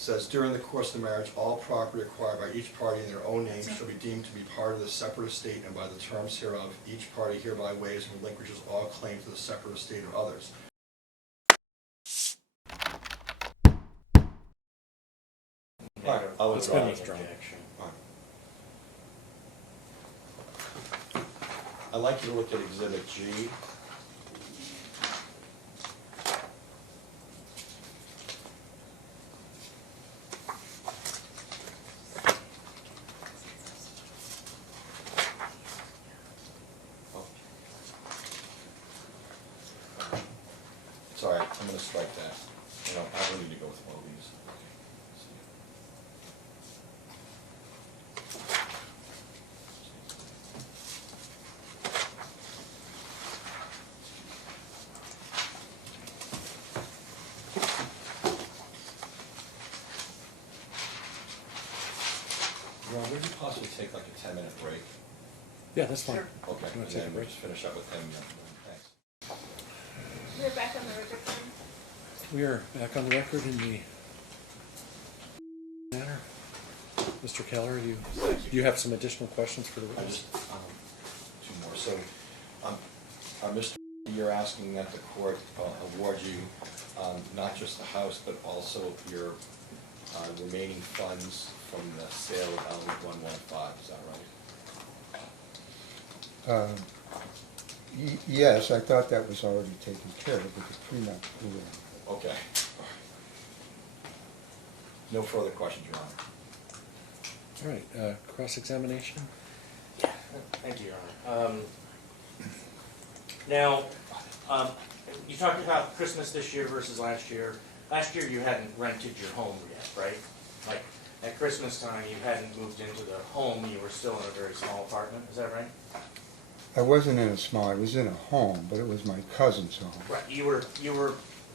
says, during the course of the marriage, all property acquired by each party in their own name shall be deemed to be part of the separate estate, and by the terms hereof, each party hereby waives and relinquishes all claim to the separate estate of others. All right, I'll withdraw the objection. I'd like you to look at Exhibit G. Sorry, I'm going to strike that. I don't need to go through all these. Ron, would you possibly take like a 10-minute break? Yeah, that's fine. Sure. Okay, You wanna and take a then we'll break? just finish up with him. Thanks. We're back on the record. We are back on the record in the matter. Mr. Kelleher, you have some additional questions for the I witness? just, two more. So, Mr. You're asking that the court award you not just the house, but also your remaining funds from the sale of Alimony 115, is that right? Yes, I thought that was already taken care of with the prenup ruling. Okay. No further questions, Your Honor. All right, cross-examination? Thank you, Your Honor. Now, you talked about Christmas this year versus last year. Last year you hadn't rented your home yet, right? Like, at Christmas time you hadn't moved into the home, you were still in a very small apartment, is that right? I wasn't in a small, I was in a home, but it was my cousin's home. Right, you were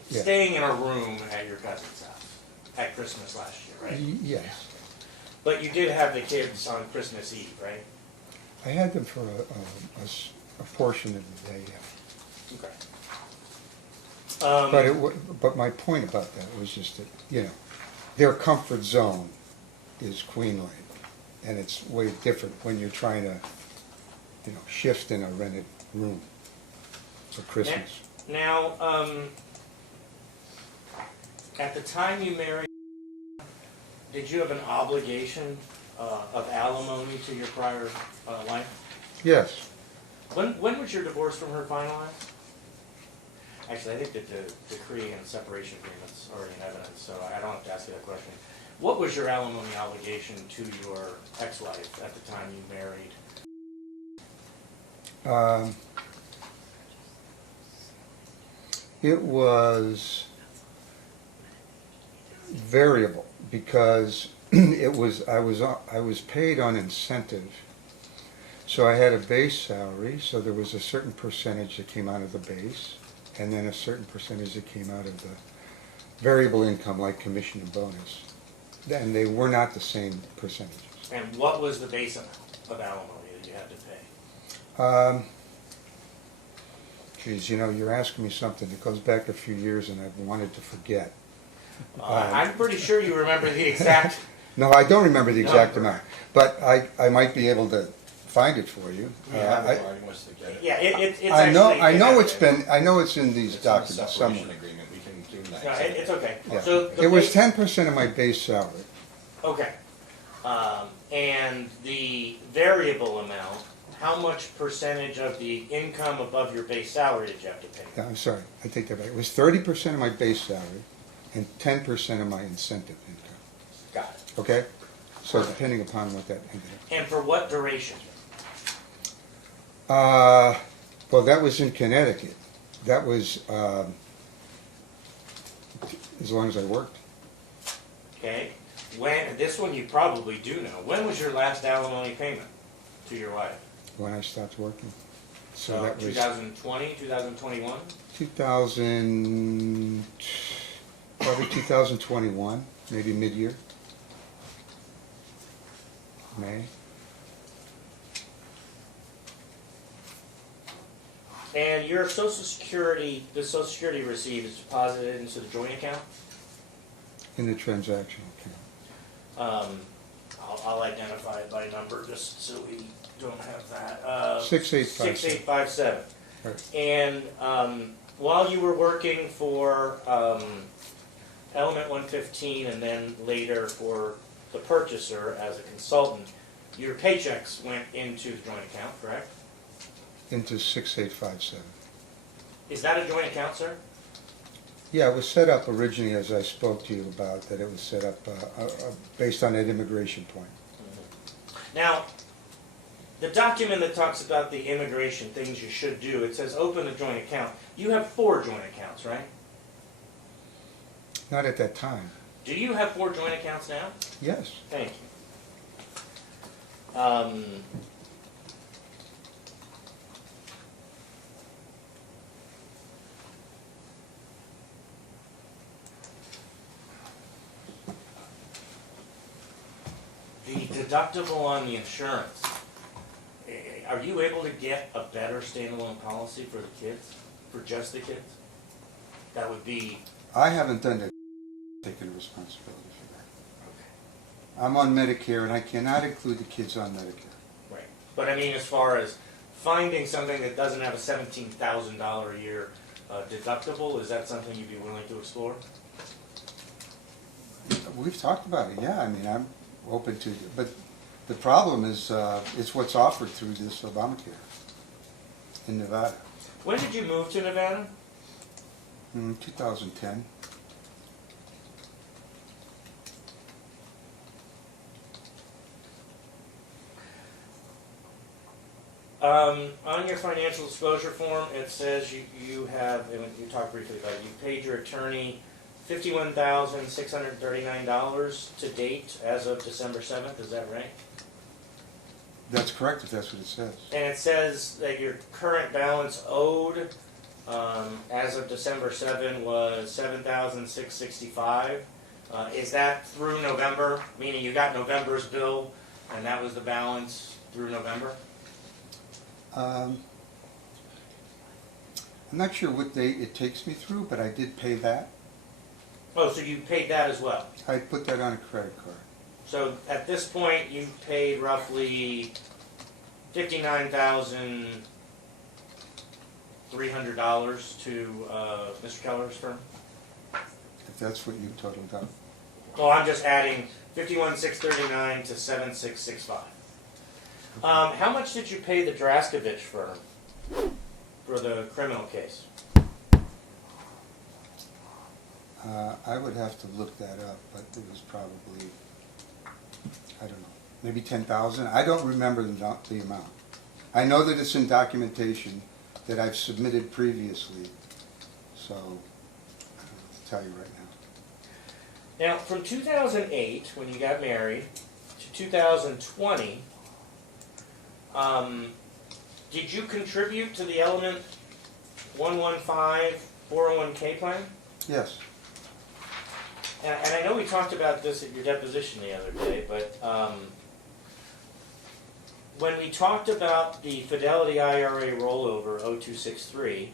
Yeah. staying in a room at your cousin's house at Christmas last year, right? Yes. But you did have the kids on Christmas Eve, right? I had them for a portion of the day, yeah. Okay. But my point about that was just that, their comfort zone is Queen Lake. And it's way different when you're trying to, shift in a rented room for Christmas. Now, at the time you married, did you have an obligation of alimony to your prior wife? Yes. When was your divorce from her finalized? Actually, I think that the decree and separation agreement's already in evidence, so I don't have to ask you that question. What was your alimony obligation to your ex-wife at the time you married? It was variable because I was paid on incentive. So I had a base salary, so there was a certain percentage that came out of the base, and then a certain percentage that came out of the variable income, like commission and bonus. And they were not the same percentages. And what was the base amount of alimony that you had to pay? Geez, you're asking me something that goes back a few years and I've wanted to forget. I'm pretty sure you remember the exact... No, I don't remember the exact number. amount, but I might be able to find it for you. Wants to get it. Yeah, it's I know actually... I know it's in these It's in the documents separation somewhere. agreement. We can do that. No, it's okay. Yeah. So the It was base- 10% of my base salary. Okay. And the variable amount, how much percentage of the income above your base salary did you have to pay? Yeah, I'm sorry, I take that back. It was 30% of my base salary and 10% of my incentive income. Got it. Okay? So depending upon what that ended up. And for what duration? Well, that was in Connecticut. That was as long as I worked. Okay. When, this one you probably do know. When was your last alimony payment to your wife? When I stopped working. So that was 2020, 2021? probably 2021, maybe mid-year. May. And your Social Security, the Social Security receipt is deposited into the joint account? In the transactional account. I'll identify it by number just so we don't have that. 6857. 6857. Right. And while you were working for Element 115 and then later for the purchaser as a consultant, your paychecks went into the joint account, correct? Into 6857. Is that a joint account, sir? Yeah, it was set up originally, as I spoke to you about, that it was set up based on that immigration point. Now, the document that talks about the immigration things you should do, it says open a joint account. You have 4 joint accounts, right? Not at that time. Do you have 4 joint accounts now? Yes. Thank you. The deductible on the insurance, are you able to get a better standalone policy for the kids, for just the kids? That would be, I haven't done that, taken responsibility for that. I'm on Medicare, and I cannot include the kids on Medicare. right. But I mean, as far as finding something that doesn't have a $17,000 a year deductible, is that something you'd be willing to explore? We've talked about it, yeah. I mean, I'm open to it. But the problem is, it's what's offered through this Obamacare in Nevada. When did you move to Nevada? 2010. On your financial disclosure form, it says you have, and you talked briefly about it, you paid your attorney $51,639 to date as of December 7th, is that right? That's correct, if that's what it says. And it says that your current balance owed as of December 7 was $7,665. Is that through November, meaning you got November's bill and that was the balance through November? I'm not sure what date it takes me through, but I did pay that. Oh, so you paid that as well? I put that on a credit card. So at this point, you've paid roughly $59,300 to Mr. Kelleher's firm? If that's what you totaled up. Well, I'm just adding $51,639 to $7,665. How much did you pay the Draskovich firm for the criminal case? I would have to look that up, but it was probably, I don't know, maybe 10,000. I don't remember the amount. I know that it's in documentation that I've submitted previously, so I don't know what to tell you right now. Now, from 2008, when you got married, to 2020, did you contribute to the Element 115 401k plan? Yes. And I know we talked about this at your deposition the other day, but when we talked about the Fidelity IRA rollover 0263,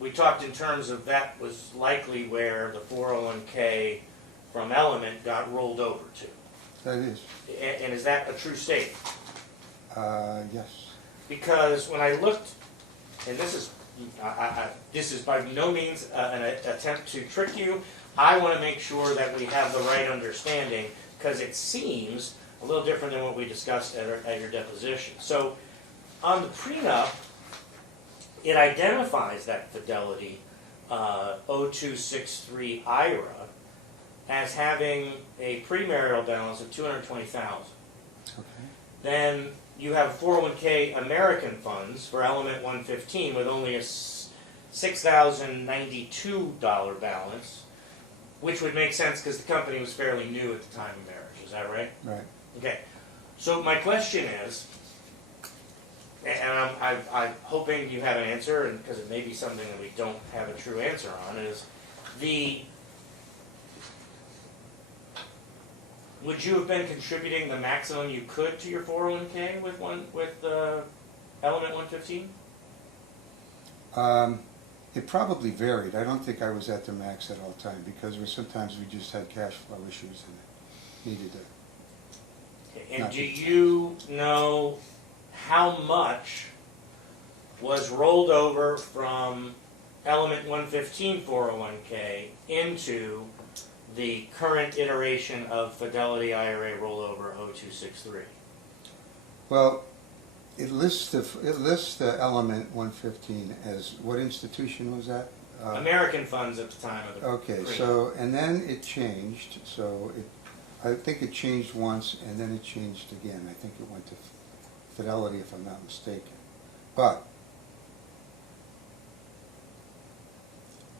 we talked in terms of that was likely where the 401k from Element got rolled over to. That is. And is that a true statement? Yes. Because when I looked, and this is by no means an attempt to trick you. I want to make sure that we have the right understanding, because it seems a little different than what we discussed at your deposition. So on the prenup, it identifies that Fidelity 0263 IRA as having a premarital balance of $220,000. Okay. Then you have 401k American funds for Element 115 with only a $6,092 balance, which would make sense because the company was fairly new at the time of marriage. Is that right? Right. Okay. So my question is, and I'm hoping you have an answer, and because it may be something that we don't have a true answer on, is would you have been contributing the maximum you could to your 401k with Element 115? It probably varied. I don't think I was at the max at all time, because sometimes we just had cash flow issues and needed to. And Not do to- you know how much was rolled over from Element 115 401k into the current iteration of Fidelity IRA rollover 0263? Well, it lists the element 115 as, what institution was that? American funds at the time of the Okay, premium. so, and then it changed, so I think it changed once, and then it changed again. I think it went to Fidelity, if I'm not mistaken. But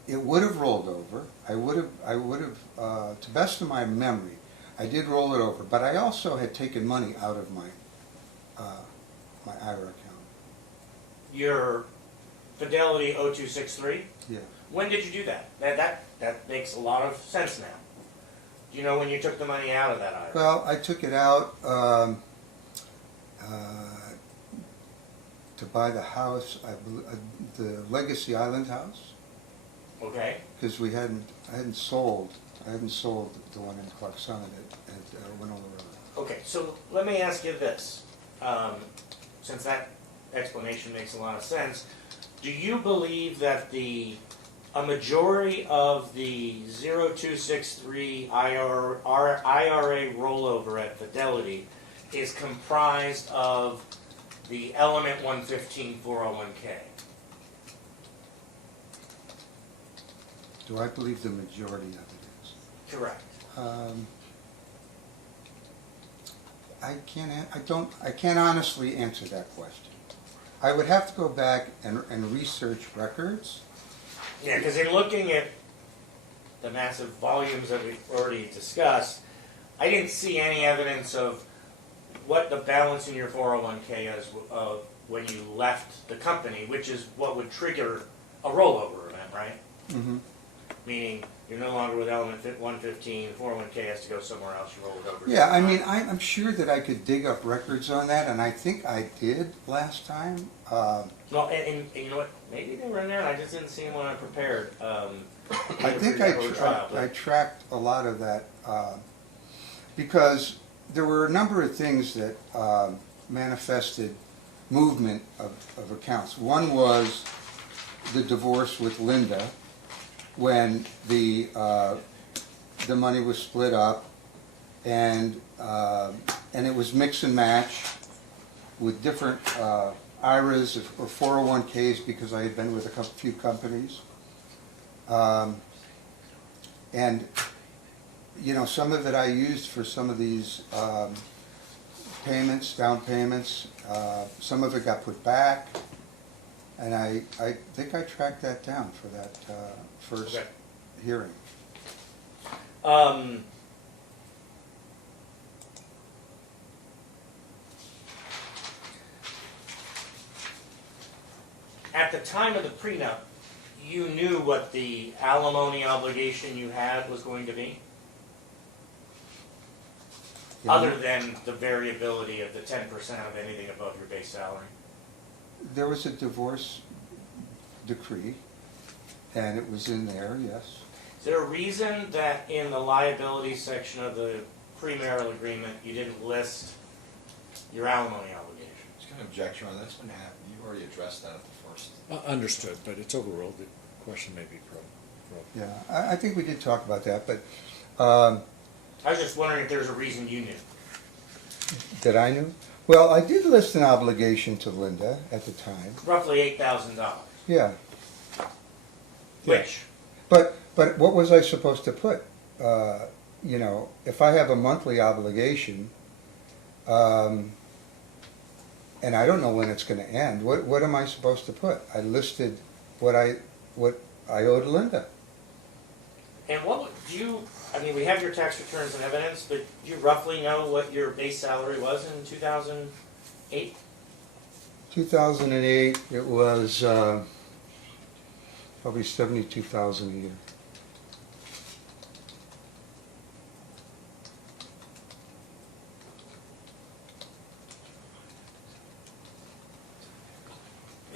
it would have rolled over. I would have, to best of my memory, I did roll it over, but I also had taken money out of my IRA account. Your Fidelity 0263? Yeah. When did you do that? That makes a lot of sense now. Do you know when you took the money out of that IRA? Well, I took it out to buy the house, the Legacy Island house, Okay. because I hadn't sold the one in Clark Summit at Winona Road. Okay, so let me ask you this. Since that explanation makes a lot of sense, do you believe that a majority of the 0263 IRA rollover at Fidelity is comprised of the Element 115 401k? Do I believe the majority of it is? Correct. I can't honestly answer that question. I would have to go back and research records. Yeah, because in looking at the massive volumes that we've already discussed, I didn't see any evidence of what the balance in your 401k is when you left the company, which is what would trigger a rollover event, right? Mm-hmm. Meaning you're no longer with Element 115, 401k has to go somewhere else, you roll it over. Yeah, I mean, I'm sure that I could dig up records on that, and I think I did last time. Well, and you know what? Maybe they were in there, and I just didn't see them when I prepared. I think I tracked a lot of that because there were a number of things that manifested movement of accounts. One was the divorce with Linda, when the money was split up, and it was mix and match with different IRAs or 401ks, because I had been with a few companies. And, you know, some of it I used for some of these payments, down payments. Some of it got put back. And I think I tracked that down for that first Okay. hearing. At the time of the prenup, you knew what the alimony obligation you had was going to be? Yeah. Other than the variability of the 10% of anything above your base salary? There was a divorce decree, and it was in there, yes. Is there a reason that in the liability section of the premarital agreement, you didn't list your alimony obligation? Just got an objection on that's been happened. You already addressed that at the first. Understood, but it's overruled. The question may be pro. Yeah, I think we did talk about that, but I was just wondering if there's a reason you knew. that I knew? Well, I did list an obligation to Linda at the time. Roughly $8,000. Yeah. Which, But what was I supposed to put? You know, if I have a monthly obligation, and I don't know when it's going to end, what am I supposed to put? I listed what I owed Linda. and what would you, I mean, we have your tax returns and evidence, but do you roughly know what your base salary was in 2008? 2008, it was probably $72,000 a year.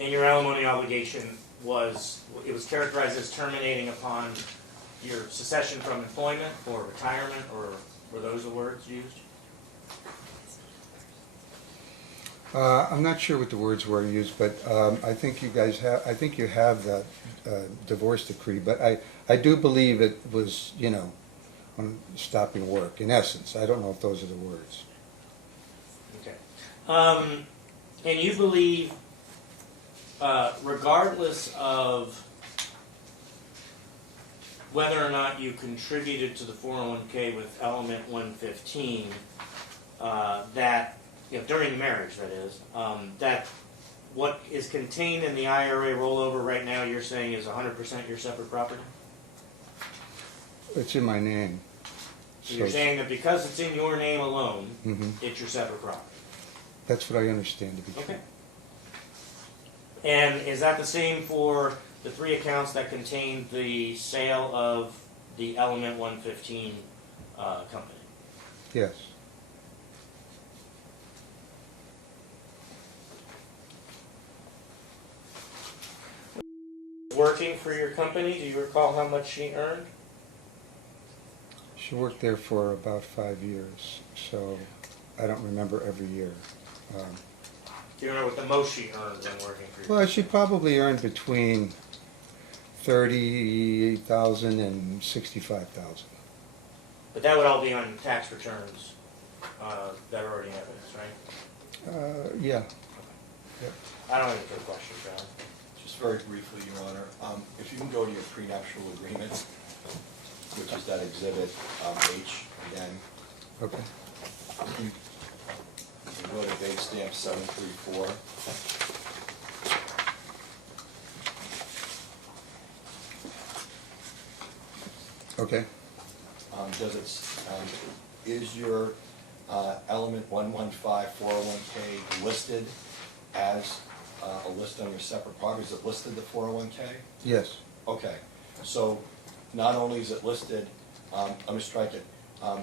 And your alimony obligation was, it was characterized as terminating upon your secession from employment or retirement, or were those the words used? I'm not sure what the words were used, but I think you guys have, I think you have that divorce decree, but I do believe it was, you know, on stopping work, in essence. I don't know if those are the words. Okay. And you believe, regardless of whether or not you contributed to the 401k with element 115, that, you know, during the marriage, that is, that what is contained in the IRA rollover right now, you're saying is 100% your separate property? It's in my name. So you're saying that because it's in your name alone, Mhm. it's your separate property? That's what I understand to be true. Okay. And is that the same for the 3 accounts that contained the sale of the Element 115 company? Yes. Working for your company, do you recall how much she earned? She worked there for about 5 years, so I don't remember every year. Do you remember what the most she earned when working for you? Well, she probably earned between 30,000 and 65,000. But that would all be on tax returns that are already in evidence, right? Yeah. I don't have any further questions, John. Just very briefly, Your Honor, if you can go to your prenuptial agreement, which is that exhibit H again. Okay. You can go to date stamp 734. Okay. Is your element 115 401k listed as a list on your separate property? Is it listed the 401k? Yes. Okay, so not only is it listed, I'm gonna strike it. Okay.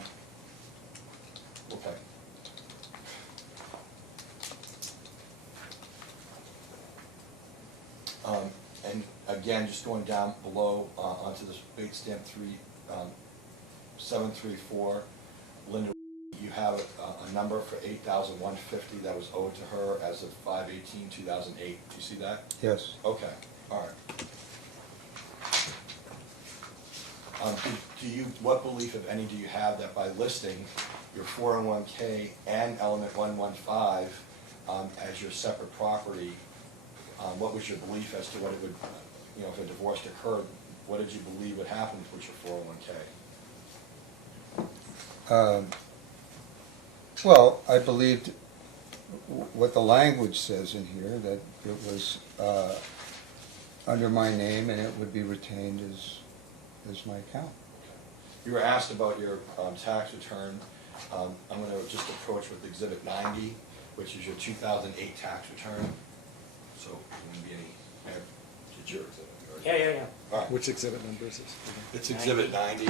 And again, just going down below onto this bait stamp 734, Linda, you have a number for $8,150 that was owed to her as of 5/18/2008. Do you see that? Yes. Okay, all right. What belief, if any, do you have that by listing your 401k and element 115 as your separate property, what was your belief as to what it would, you know, if a divorce occurred, what did you believe would happen with your 401k? Well, I believed what the language says in here, that it was under my name and it would be retained as my account. You were asked about your tax return. I'm going to just approach with Exhibit 90, which is your 2008 tax return. So there wouldn't be any, did your exhibit? Or- Yeah. All right. Which exhibit number is this? It's Exhibit 90.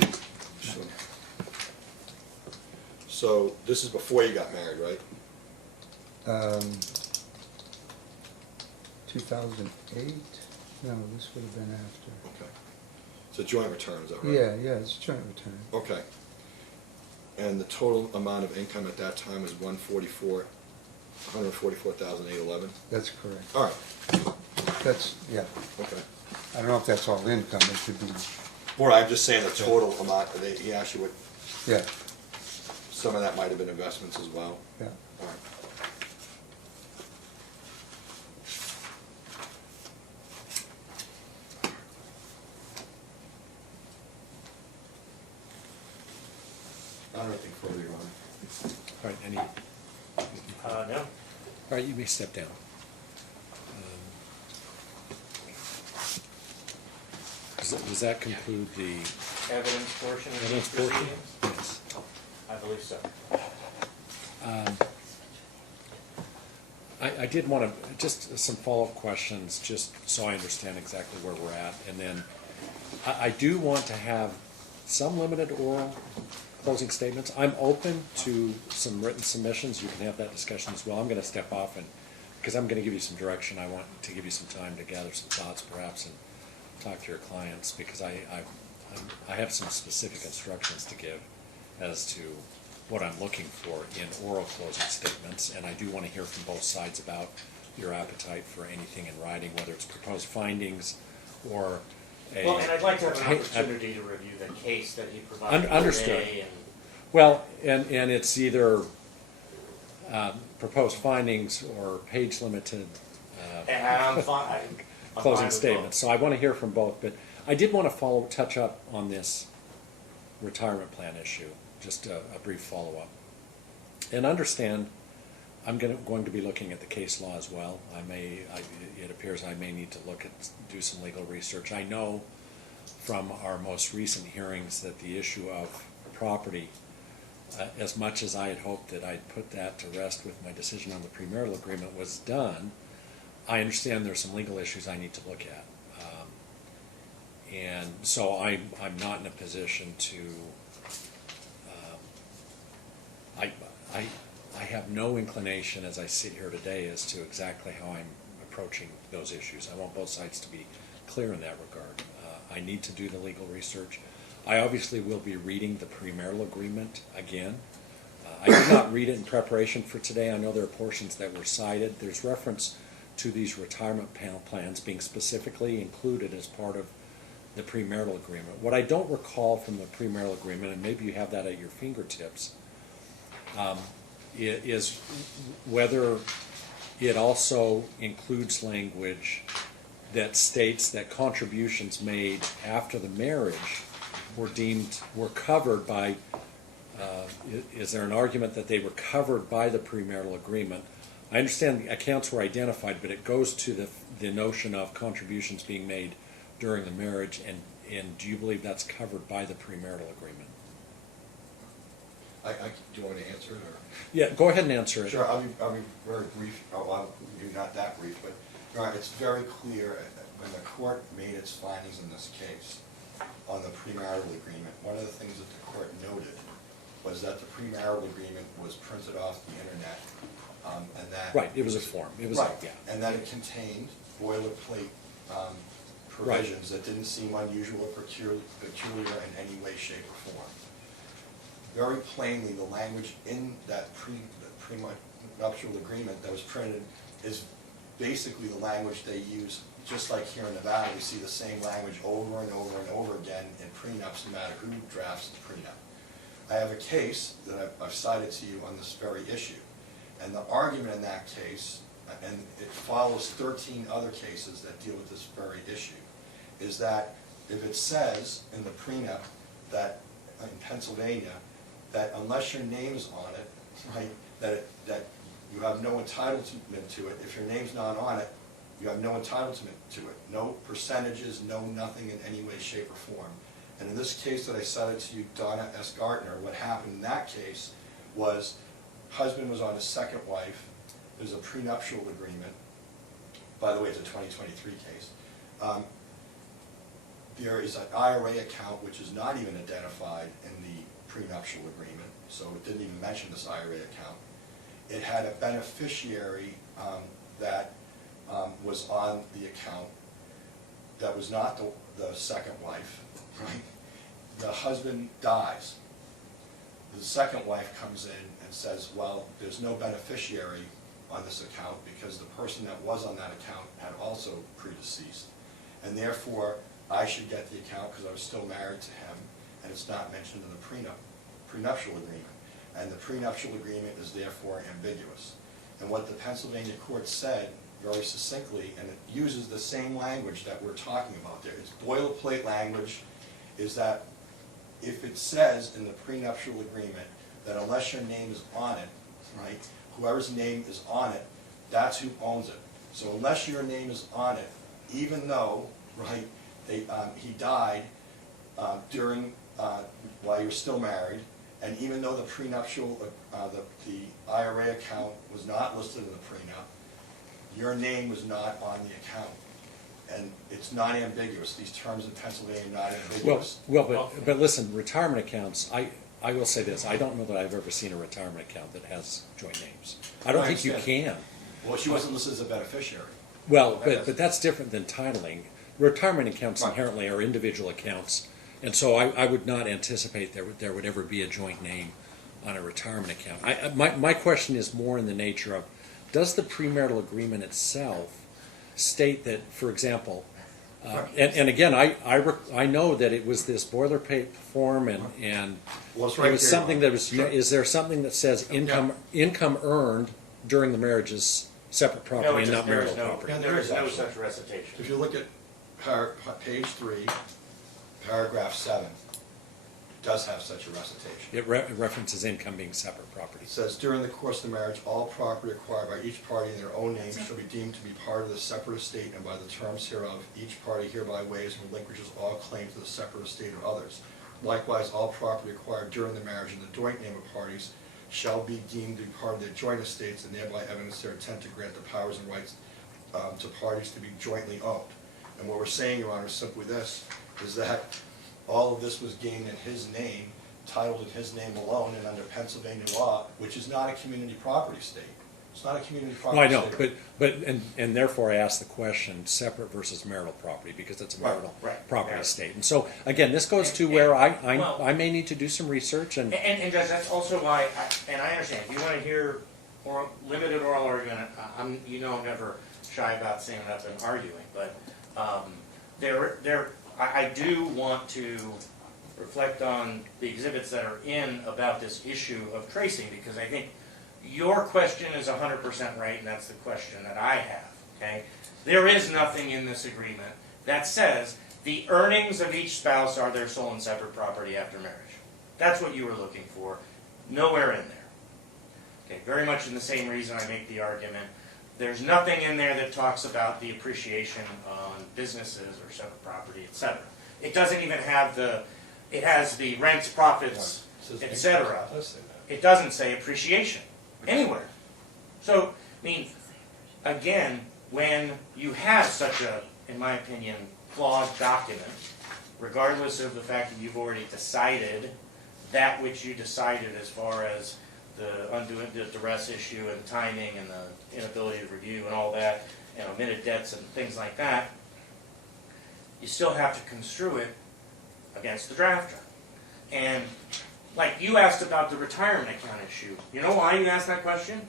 So this is before you got married, right? 2008? No, this would have been after. Okay. It's a joint return, is that right? Yeah, it's a joint return. Okay. And the total amount of income at that time was $144,811? That's correct. All right. That's, yeah. Okay. I don't know if that's all income, it could be, Or I'm just saying the total amount, he asked you what, yeah, some of that might have been investments as well. yeah. All right. I don't think further, Your Honor. All right, any, No. all right, you may step down. Does that conclude the Evidence portion of these evidence portion? proceedings? Yes. I believe so. I did want to, just some follow-up questions, just so I understand exactly where we're at. And then I do want to have some limited oral closing statements. I'm open to some written submissions. You can have that discussion as well. I'm going to step off and, because I'm going to give you some direction. I want to give you some time to gather some thoughts perhaps and talk to your clients, because I have some specific instructions to give as to what I'm looking for in oral closing statements, and I do want to hear from both sides about your appetite for anything in writing, whether it's proposed findings or a... Well, and I'd like to have an opportunity to review the case that he provided Understood. today, and Well, and it's either proposed findings or page-limited and I'm fine. I'm fine closing with statements. So I want to hear from both, but I did want to touch up on this retirement plan issue, just a brief follow-up. And understand, I'm going to be looking at the case law as well. It appears I may need to do some legal research. I know from our most recent hearings that the issue of property, as much as I had hoped that I'd put that to rest with my decision on the premarital agreement was done, I understand there's some legal issues I need to look at. And so I'm not in a position to, I have no inclination as I sit here today as to exactly how I'm approaching those issues. I want both sides to be clear in that regard. I need to do the legal research. I obviously will be reading the premarital agreement again. I did not read it in preparation for today. I know there are portions that were cited. There's reference to these retirement plans being specifically included as part of the premarital agreement. What I don't recall from the premarital agreement, and maybe you have that at your fingertips, is whether it also includes language that states that contributions made after the marriage were covered by, is there an argument that they were covered by the premarital agreement? I understand the accounts were identified, but it goes to the notion of contributions being made during the marriage, and do you believe that's covered by the premarital agreement? Do you want me to answer it, or? Yeah, go ahead and answer it. Sure, I'll be very brief. I'll be not that brief, but it's very clear when the court made its findings in this case on the premarital agreement, one of the things that the court noted was that the premarital agreement was printed off the internet, and that... Right, it was a form. It was, right, yeah. and that it contained boilerplate provisions that didn't seem unusual or peculiar in any way, shape, or form. Very plainly, the language in that prenuptial agreement that was printed is basically the language they use, just like here in Nevada, we see the same language over and over and over again in prenups, no matter who drafts the prenup. I have a case that I've cited to you on this very issue, and the argument in that case, and it follows 13 other cases that deal with this very issue, is that if it says in the prenup that in Pennsylvania that unless your name's on it, right, that you have no entitlement to it. If your name's not on it, you have no entitlement to it. No percentages, no nothing in any way, shape, or form. And in this case that I cited to you, Donna S. Gardner, what happened in that case was husband was on his second wife. There's a prenuptial agreement. By the way, it's a 2023 case. There is an IRA account which is not even identified in the prenuptial agreement, so it didn't even mention this IRA account. It had a beneficiary that was on the account that was not the second wife, right? The husband dies. The second wife comes in and says, well, there's no beneficiary on this account because the person that was on that account had also predeceased, and therefore I should get the account because I was still married to him, and it's not mentioned in the prenuptial agreement. And the prenuptial agreement is therefore ambiguous. And what the Pennsylvania court said very succinctly, and it uses the same language that we're talking about there, it's boilerplate language, is that if it says in the prenuptial agreement that unless your name is on it, right, whoever's name is on it, that's who owns it. So unless your name is on it, even though, right, he died during while you were still married, and even though the prenuptial, the IRA account was not listed in the prenup, your name was not on the account. And it's not ambiguous. These terms in Pennsylvania are not ambiguous. But listen, retirement accounts, I will say this, I don't know that I've ever seen a retirement account that has joint names. I don't think you can. Well, she wasn't listed as a beneficiary. Well, but that's different than titling. retirement accounts Right. inherently are individual accounts, and so I would not anticipate there would ever be a joint name on a retirement account. My question is more in the nature of, does the premarital agreement itself state that, for example, and again, I know that it was this boilerplate form, and Well, it's it right was there, something Ron. that was. Sure. Is there something that says income earned during the marriage is separate property No, and not there is marital no, property? Yeah, there is no actually. such recitation. If you look at page 3, paragraph 7, it does have such a recitation. It references income being separate property. It says, during the course of the marriage, all property acquired by each party in their own name shall be deemed to be part of the separate estate, and by the terms hereof, each party hereby waives and relinquishes all claim to the separate estate of others. Likewise, all property acquired during the marriage in the joint name of parties shall be deemed to be part of their joint estates, and thereby evidence their intent to grant the powers and rights to parties to be jointly owned. And what we're saying, Your Honor, is simply this, is that all of this was gained in his name, titled in his name alone, and under Pennsylvania law, which is not a community property state. It's not a community Well, property I know, state. and therefore I asked the question, separate versus marital property, because it's a Right, marital right, property yeah. estate. And so, again, this goes to And- where well- I may need to do some research and. And Judge, that's also why, and I understand, if you want to hear limited oral argument, I'm never shy about standing up and arguing, but I do want to reflect on the exhibits that are in about this issue of tracing, because I think your question is 100% right, and that's the question that I have, okay? There is nothing in this agreement that says the earnings of each spouse are their sole and separate property after marriage. That's what you were looking for. Nowhere in there. Okay, very much in the same reason I make the argument. There's nothing in there that talks about the appreciation on businesses or separate property, etc. It doesn't even have it has the rents, profits, It says etc. It does say that. It doesn't say appreciation anywhere. So, I mean, again, when you have such a, in my opinion, flawed document, regardless of the fact that you've already decided that which you decided as far as the undoing the duress issue and timing and the inability to review and all that, and omitted debts and things like that, you still have to construe it against the drafter. And like you asked about the retirement account issue. You know why you asked that question?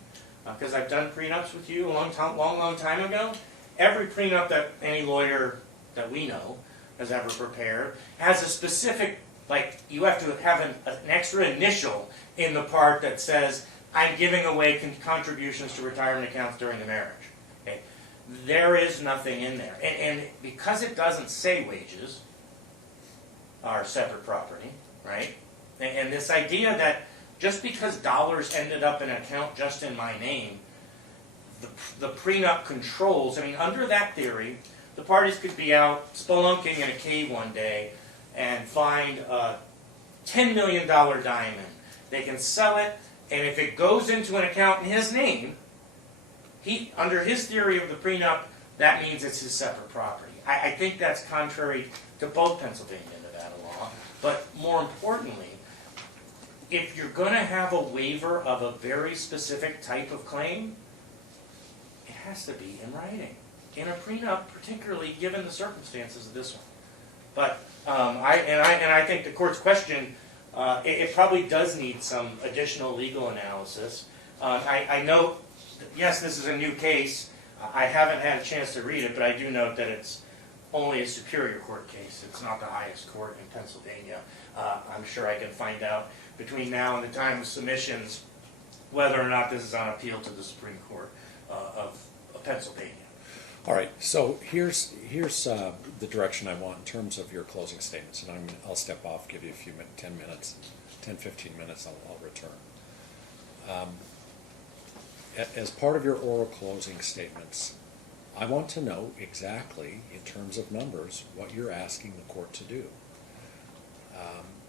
Because I've done prenups with you a long time ago. Every prenup that any lawyer that we know has ever prepared has a specific, like you have to have an extra initial in the part that says, I'm giving away contributions to retirement accounts during the marriage. Okay? There is nothing in there. And because it doesn't say wages are separate property, right? And this idea that just because dollars ended up in an account just in my name, the prenup controls, I mean, under that theory, the parties could be out spelunking in a cave one day and find a $10 million diamond. They can sell it, and if it goes into an account in his name, under his theory of the prenup, that means it's his separate property. I think that's contrary to both Pennsylvania and Nevada law, but more importantly, if you're going to have a waiver of a very specific type of claim, it has to be in writing. In a prenup, particularly given the circumstances of this one. But I think the court's question, it probably does need some additional legal analysis. I note, yes, this is a new case. I haven't had a chance to read it, but I do note that it's only a Superior Court case. It's not the highest court in Pennsylvania. I'm sure I can find out between now and the time of submissions whether or not this is on appeal to the Supreme Court of Pennsylvania. All right, so here's the direction I want in terms of your closing statements, and I'll step off, give you a few 10 minutes, 10, 15 minutes, I'll return. As part of your oral closing statements, I want to know exactly, in terms of numbers, what you're asking the court to do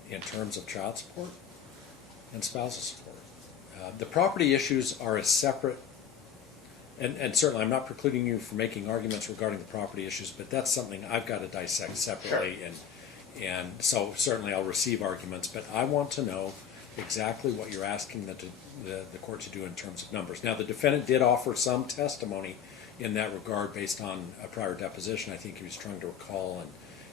in terms of child support and spousal support. The property issues are a separate, and certainly I'm not precluding you from making arguments regarding the property issues, but that's something I've got to dissect separately, Sure. and so certainly I'll receive arguments, but I want to know exactly what you're asking the court to do in terms of numbers. Now, the defendant did offer some testimony in that regard based on a prior deposition. I think he was trying to recall,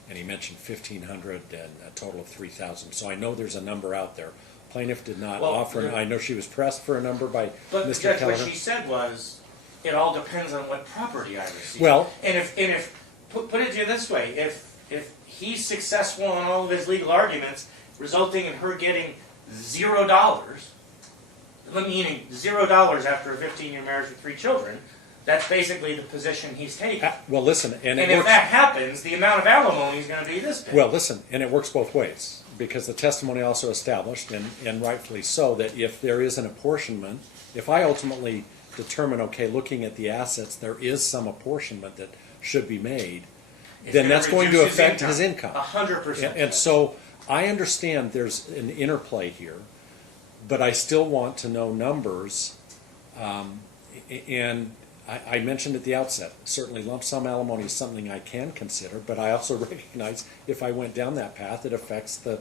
and he mentioned 1,500 and a total of 3,000. So I know there's a number out there. Plaintiff did not Well, offer, and I know she was pressed for a number by But Mr. Judge, Kelleher. what she said was, it all depends on what property I receive. Well- and if put it to you this way, if he's successful in all of his legal arguments, resulting in her getting $0, meaning $0 after a 15-year marriage with 3 children, that's basically the position he's taking. Well, listen, and it And if works. that happens, the amount of alimony is going to be this big. Well, listen, and it works both ways, because the testimony also established, and rightfully so, that if there is an apportionment, if I ultimately determine, okay, looking at the assets, there is some apportionment that should be made, It's then gonna that's going to reduce affect his income. 100%. And so I understand there's an interplay here, but I still want to know numbers. And I mentioned at the outset, certainly lump sum alimony is something I can consider, but I also recognize if I went down that path, it affects the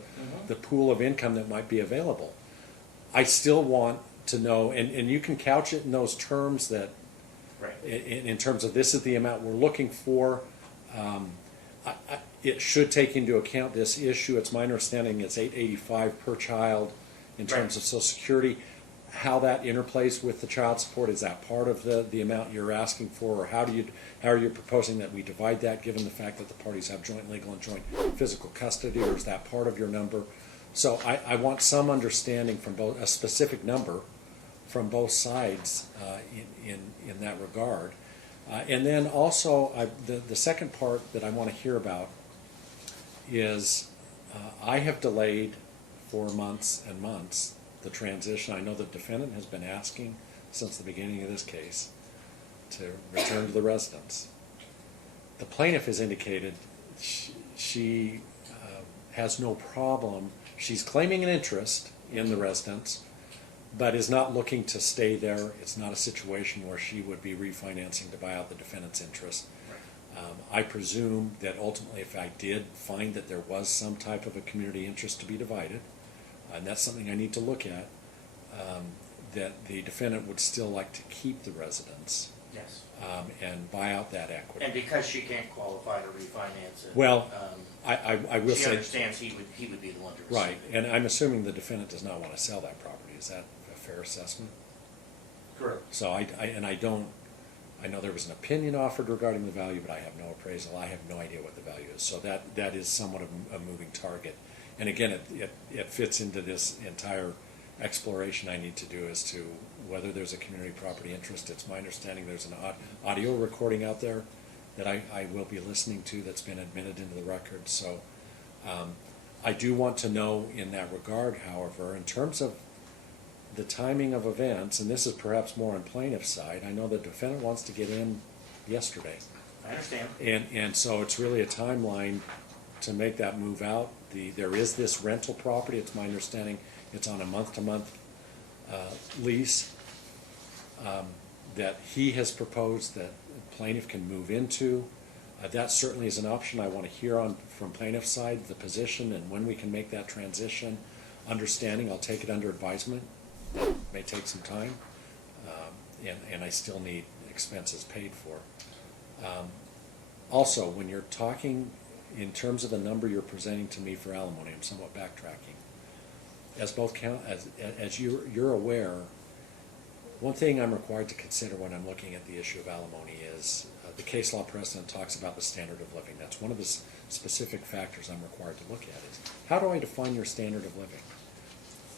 pool of income that might be available. I still want to know, and you can couch it in those terms that, Right. in terms of this is the amount we're looking for. It should take into account this issue. It's my understanding it's $885 per child in terms Right. of Social Security. How that interplays with the child support, is that part of the amount you're asking for, or how are you proposing that we divide that, given the fact that the parties have joint legal and joint physical custody, or is that part of your number? So I want some understanding from both, a specific number from both sides in that regard. And then also, the second part that I want to hear about is I have delayed for months and months the transition. I know the defendant has been asking since the beginning of this case to return to the residence. The plaintiff has indicated she has no problem. She's claiming an interest in the residence, but is not looking to stay there. It's not a situation where she would be refinancing to buy out the defendant's interest. I presume that ultimately, if I did find that there was some type of a community interest to be divided, and that's something I need to look at, that the defendant would still like to keep the residence Yes. and buy out that equity. And because she can't qualify to refinance it. Well, I will she say, understands he would be the one to receive right, it. and I'm assuming the defendant does not want to sell that property. Is that a fair assessment? Correct. So I know there was an opinion offered regarding the value, but I have no appraisal. I have no idea what the value is. So that is somewhat of a moving target. And again, it fits into this entire exploration I need to do as to whether there's a community property interest. It's my understanding there's an audio recording out there that I will be listening to that's been admitted into the record. So I do want to know in that regard, however, in terms of the timing of events, and this is perhaps more on plaintiff's side, I know the defendant wants to get in yesterday. I understand. And so it's really a timeline to make that move out. There is this rental property, it's my understanding, it's on a month-to-month lease that he has proposed that plaintiff can move into. That certainly is an option. I want to hear from plaintiff's side the position and when we can make that transition. Understanding, I'll take it under advisement. It may take some time, and I still need expenses paid for. Also, when you're talking in terms of the number you're presenting to me for alimony, I'm somewhat backtracking. As you're aware, one thing I'm required to consider when I'm looking at the issue of alimony is the case law precedent talks about the standard of living. That's one of the specific factors I'm required to look at is how do I define your standard of living?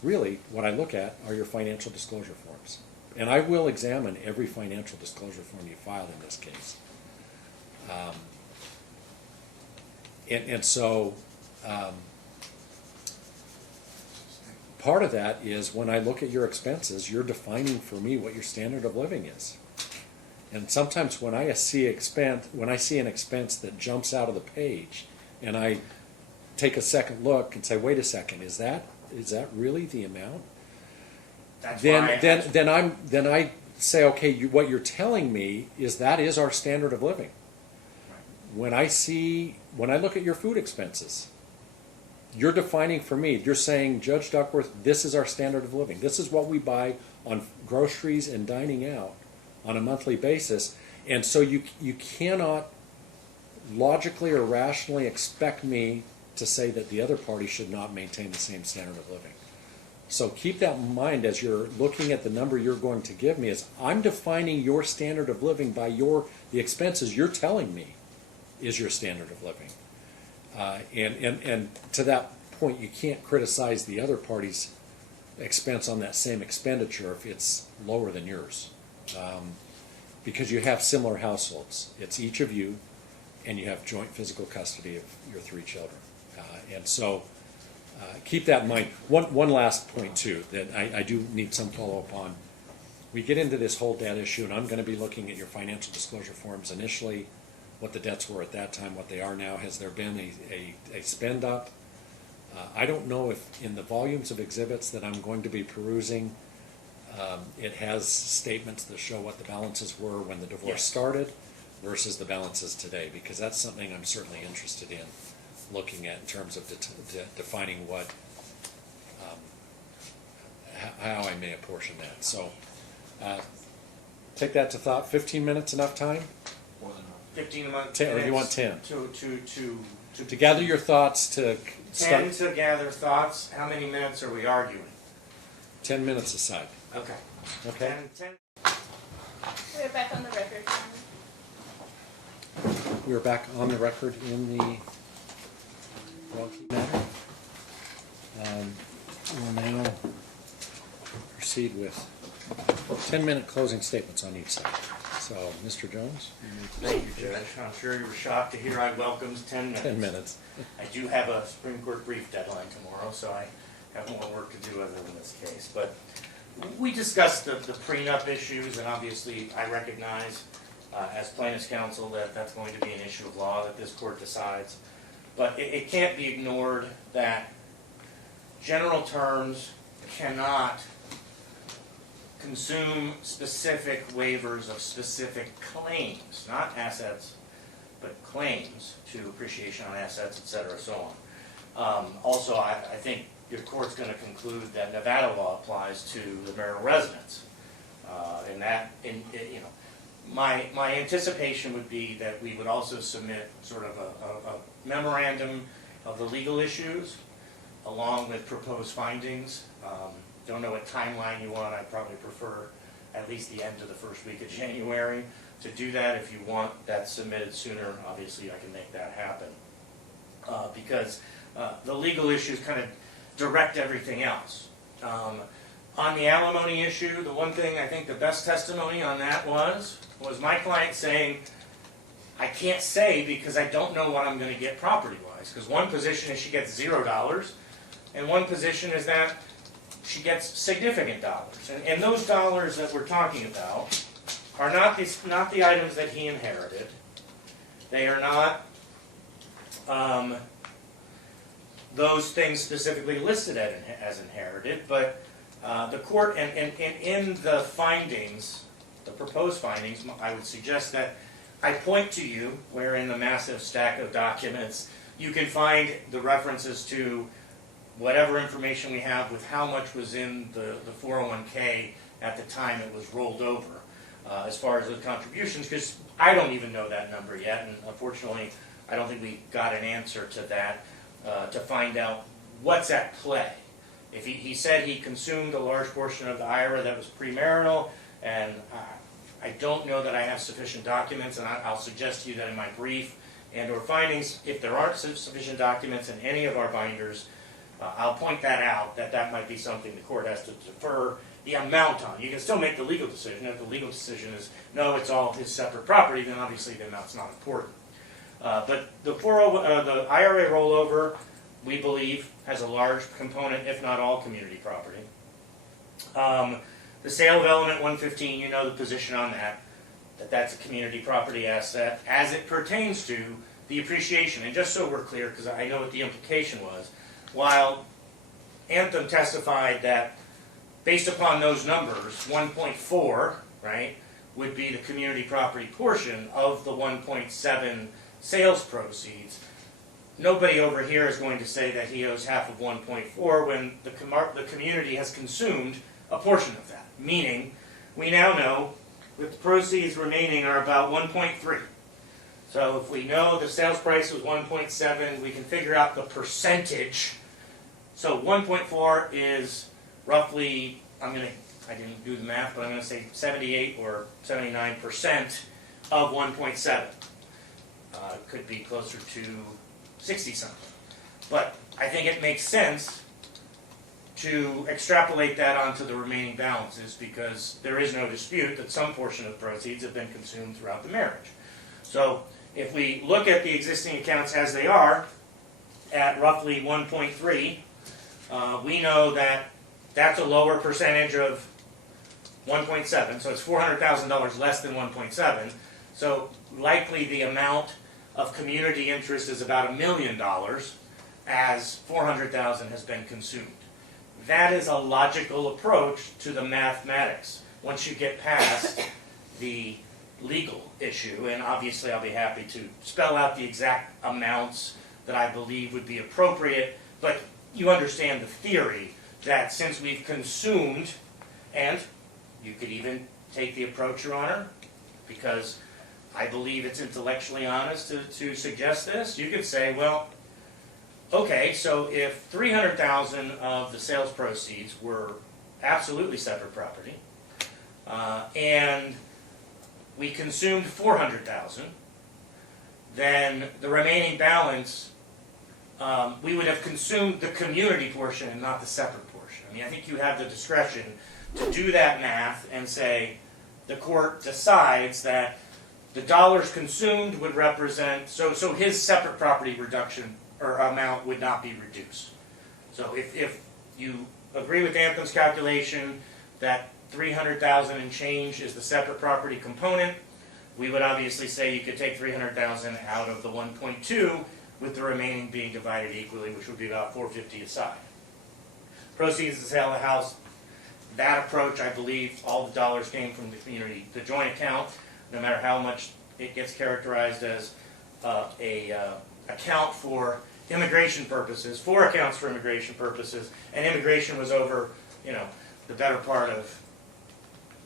Really, what I look at are your financial disclosure forms. And I will examine every financial disclosure form you filed in this case. So part of that is when I look at your expenses, you're defining for me what your standard of living is. And sometimes when I see an expense that jumps out of the page, and I take a second look and say, wait a second, is that really the amount? That's Then I say, okay, what you're telling me is that is our standard of living. When I look at your food expenses, you're defining for me, you're saying, Judge Duckworth, this is our standard of living. This is what we buy on groceries and dining out on a monthly basis. And so you cannot logically or rationally expect me to say that the other party should not maintain the same standard of living. So keep that in mind as you're looking at the number you're going to give me, is I'm defining your standard of living by the expenses you're telling me is your standard of living. And to that point, you can't criticize the other party's expense on that same expenditure if it's lower than yours. Because you have similar households. It's each of you, and you have joint physical custody of your 3 children. And so keep that in mind. One last point, too, that I do need some follow-up on. We get into this whole debt issue, and I'm going to be looking at your financial disclosure forms initially, what the debts were at that time, what they are now. Has there been a spend up? I don't know if in the volumes of exhibits that I'm going to be perusing, it has statements that show what the balances were when the divorce started versus the balances today, because that's something I'm certainly interested in looking at in terms of defining what, how I may apportion that. So take that to thought. 15 minutes enough time? More than enough. 15 months. 10, or you want 10? To gather your thoughts, to 10 start. to gather thoughts. How many minutes are we arguing? 10 minutes aside. Okay. Okay? 10. We're back on the record. We're back on the record in the Rocky matter. We'll now proceed with 10-minute closing statements on each side. So, Mr. Jones, you may Thank you, Judge. I'm sure you were shocked to hear I welcomed 10 minutes. 10 minutes. I do have a Supreme Court brief deadline tomorrow, so I have more work to do other than this case. But we discussed the prenup issues, and obviously I recognize as plaintiff's counsel that that's going to be an issue of law that this court decides. But it can't be ignored that general terms cannot consume specific waivers of specific claims, not assets, but claims to appreciation on assets, et cetera, so on. Also, I think your court's going to conclude that Nevada law applies to the marital residence. My anticipation would be that we would also submit sort of a memorandum of the legal issues along with proposed findings. Don't know what timeline you want. I'd probably prefer at least the end of the first week of January to do that. If you want that submitted sooner, obviously I can make that happen. Because the legal issues kind of direct everything else. On the alimony issue, the one thing I think the best testimony on that was my client saying, I can't say because I don't know what I'm going to get property-wise. Because one position is she gets $0, and one position is that she gets significant dollars. And those dollars that we're talking about are not the items that he inherited. They are not those things specifically listed as inherited, but the court, and in the findings, the proposed findings, I would suggest that I point to you where in the massive stack of documents you can find the references to whatever information we have with how much was in the 401k at the time it was rolled over as far as the contributions, because I don't even know that number yet, and unfortunately I don't think we got an answer to that to find out what's at play. If he said he consumed a large portion of the IRA that was premarital, and I don't know that I have sufficient documents, and I'll suggest to you that in my brief and or findings, if there aren't sufficient documents in any of our binders, I'll point that out, that might be something the court has to defer the amount on. You can still make the legal decision. If the legal decision is, no, it's all his separate property, then obviously the amount's not important. But the IRA rollover, we believe, has a large component, if not all, community property. The sale of element 115, you know the position on that that's a community property asset as it pertains to the appreciation. And just so we're clear, because I know what the implication was, while Anthem testified that based upon those numbers, 1.4, right, would be the community property portion of the 1.7 sales proceeds, nobody over here is going to say that he owes half of 1.4 when the community has consumed a portion of that. Meaning, we now know with the proceeds remaining are about 1.3. So if we know the sales price was 1.7, we can figure out the percentage. So 1.4 is roughly, I didn't do the math, but I'm going to say 78 or 79% of 1.7. Could be closer to 60 something. But I think it makes sense to extrapolate that onto the remaining balances because there is no dispute that some portion of the proceeds have been consumed throughout the marriage. So if we look at the existing accounts as they are, at roughly 1.3, we know that that's a lower percentage of 1.7, so it's $400,000 less than 1.7. So likely the amount of community interest is about $1 million, as $400,000 has been consumed. That is a logical approach to the mathematics. Once you get past the legal issue, and obviously I'll be happy to spell out the exact amounts that I believe would be appropriate, but you understand the theory that since we've consumed, and you could even take the approach, Your Honor, because I believe it's intellectually honest to suggest this, you could say, well, okay, so if $300,000 of the sales proceeds were absolutely separate property, and we consumed $400,000, then the remaining balance, we would have consumed the community portion and not the separate portion. I mean, I think you have the discretion to do that math and say the court decides that the dollars consumed would represent, so his separate property reduction or amount would not be reduced. So if you agree with Anthem's calculation that $300,000 and change is the separate property component, we would obviously say you could take $300,000 out of the 1.2, with the remaining being divided equally, which would be about $450,000 aside. Proceeds of the sale of the house, that approach, I believe, all the dollars came from the community, the joint account, no matter how much it gets characterized as account for immigration purposes, 4 accounts for immigration purposes, and immigration was over, the better part of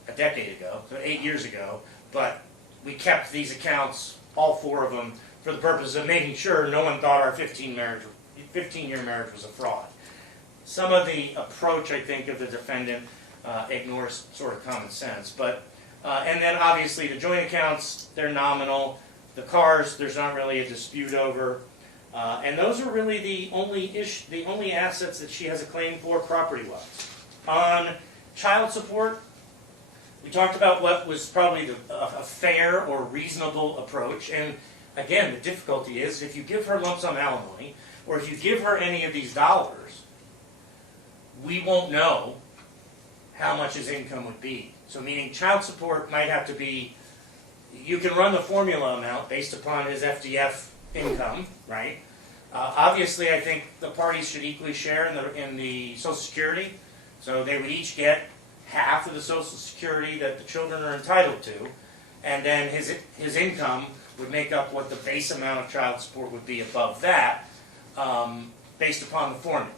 a decade ago, so 8 years ago, but we kept these accounts, all 4 of them, for the purpose of making sure no one thought our 15-year marriage was a fraud. Some of the approach, I think, of the defendant ignores sort of common sense, but and then obviously the joint accounts, they're nominal. The cars, there's not really a dispute over, and those are really the only assets that she has a claim for property-wise. On child support, we talked about what was probably a fair or reasonable approach, and again, the difficulty is if you give her lump sum alimony, or if you give her any of these dollars, we won't know how much his income would be. So meaning child support might have to be, you can run the formula amount based upon his FDF income, right? Obviously, I think the parties should equally share in the Social Security, so they would each get half of the Social Security that the children are entitled to, and then his income would make up what the base amount of child support would be above that, based upon the formula.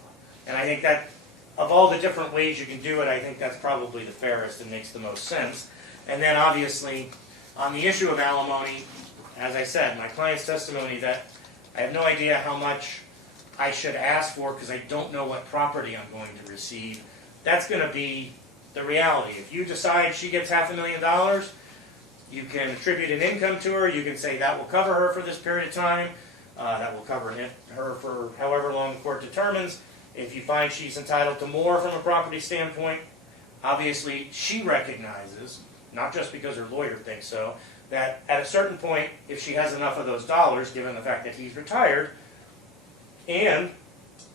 And I think that, of all the different ways you can do it, I think that's probably the fairest and makes the most sense. And then obviously, on the issue of alimony, as I said, my client's testimony that I have no idea how much I should ask for because I don't know what property I'm going to receive. That's going to be the reality. If you decide she gets $500,000, you can attribute an income to her. You can say that will cover her for this period of time. That will cover her for however long the court determines. If you find she's entitled to more from a property standpoint, obviously she recognizes, not just because her lawyer thinks so, that at a certain point, if she has enough of those dollars, given the fact that he's retired, and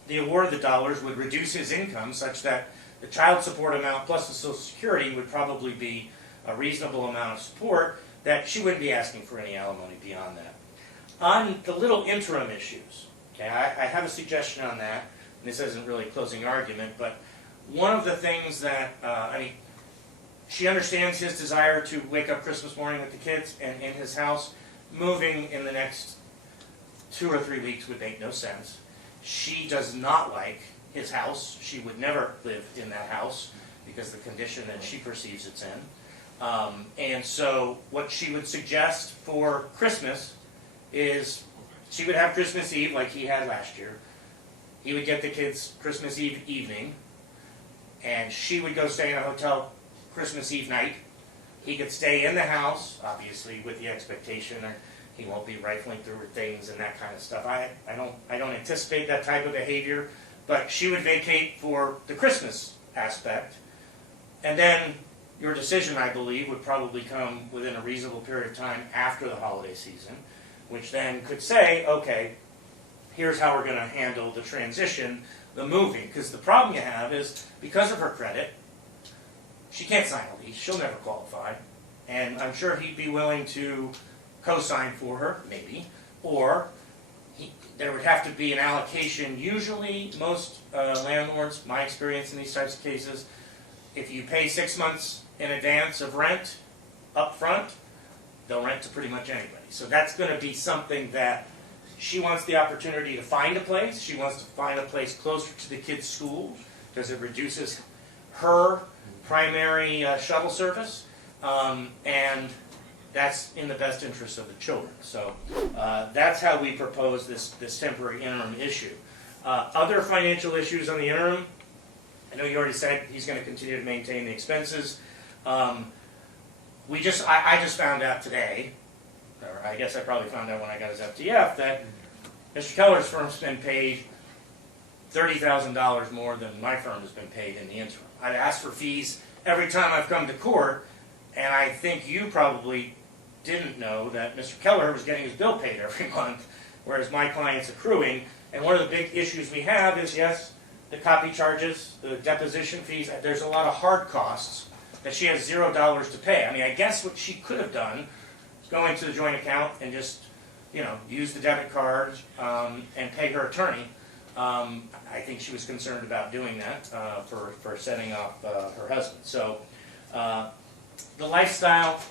the award of the dollars would reduce his income such that the child support amount plus the Social Security would probably be a reasonable amount of support, that she wouldn't be asking for any alimony beyond that. On the little interim issues, okay, I have a suggestion on that. This isn't really a closing argument, but one of the things that, she understands his desire to wake up Christmas morning with the kids and in his house. Moving in the next 2 or 3 weeks would make no sense. She does not like his house. She would never live in that house because of the condition that she perceives it's in. And so what she would suggest for Christmas is she would have Christmas Eve like he had last year. He would get the kids Christmas Eve evening, and she would go stay in a hotel Christmas Eve night. He could stay in the house, obviously, with the expectation that he won't be rifling through things and that kind of stuff. I don't anticipate that type of behavior, but she would vacate for the Christmas aspect, and then your decision, I believe, would probably come within a reasonable period of time after the holiday season, which then could say, okay, here's how we're going to handle the transition, the moving. Because the problem you have is, because of her credit, she can't sign a lease. She'll never qualify. And I'm sure he'd be willing to co-sign for her, maybe. Or there would have to be an allocation. Usually, most landlords, my experience in these types of cases, if you pay 6 months in advance of rent up front, they'll rent to pretty much anybody. So that's going to be something that she wants the opportunity to find a place. She wants to find a place closer to the kids' school because it reduces her primary shuttle service, and that's in the best interest of the children. So that's how we propose this temporary interim issue. Other financial issues on the interim, I know you already said he's going to continue to maintain the expenses. I just found out today, or I guess I probably found out when I got his FTF, that Mr. Kelleher's firm's been paid $30,000 more than my firm has been paid in the interim. I've asked for fees every time I've come to court, and I think you probably didn't know that Mr. Kelleher was getting his bill paid every month, whereas my client's accruing. And one of the big issues we have is, yes, the copy charges, the deposition fees, there's a lot of hard costs that she has $0 to pay. I mean, I guess what she could have done is go into the joint account and just, use the debit card and pay her attorney. I think she was concerned about doing that for setting up her husband. So the lifestyle,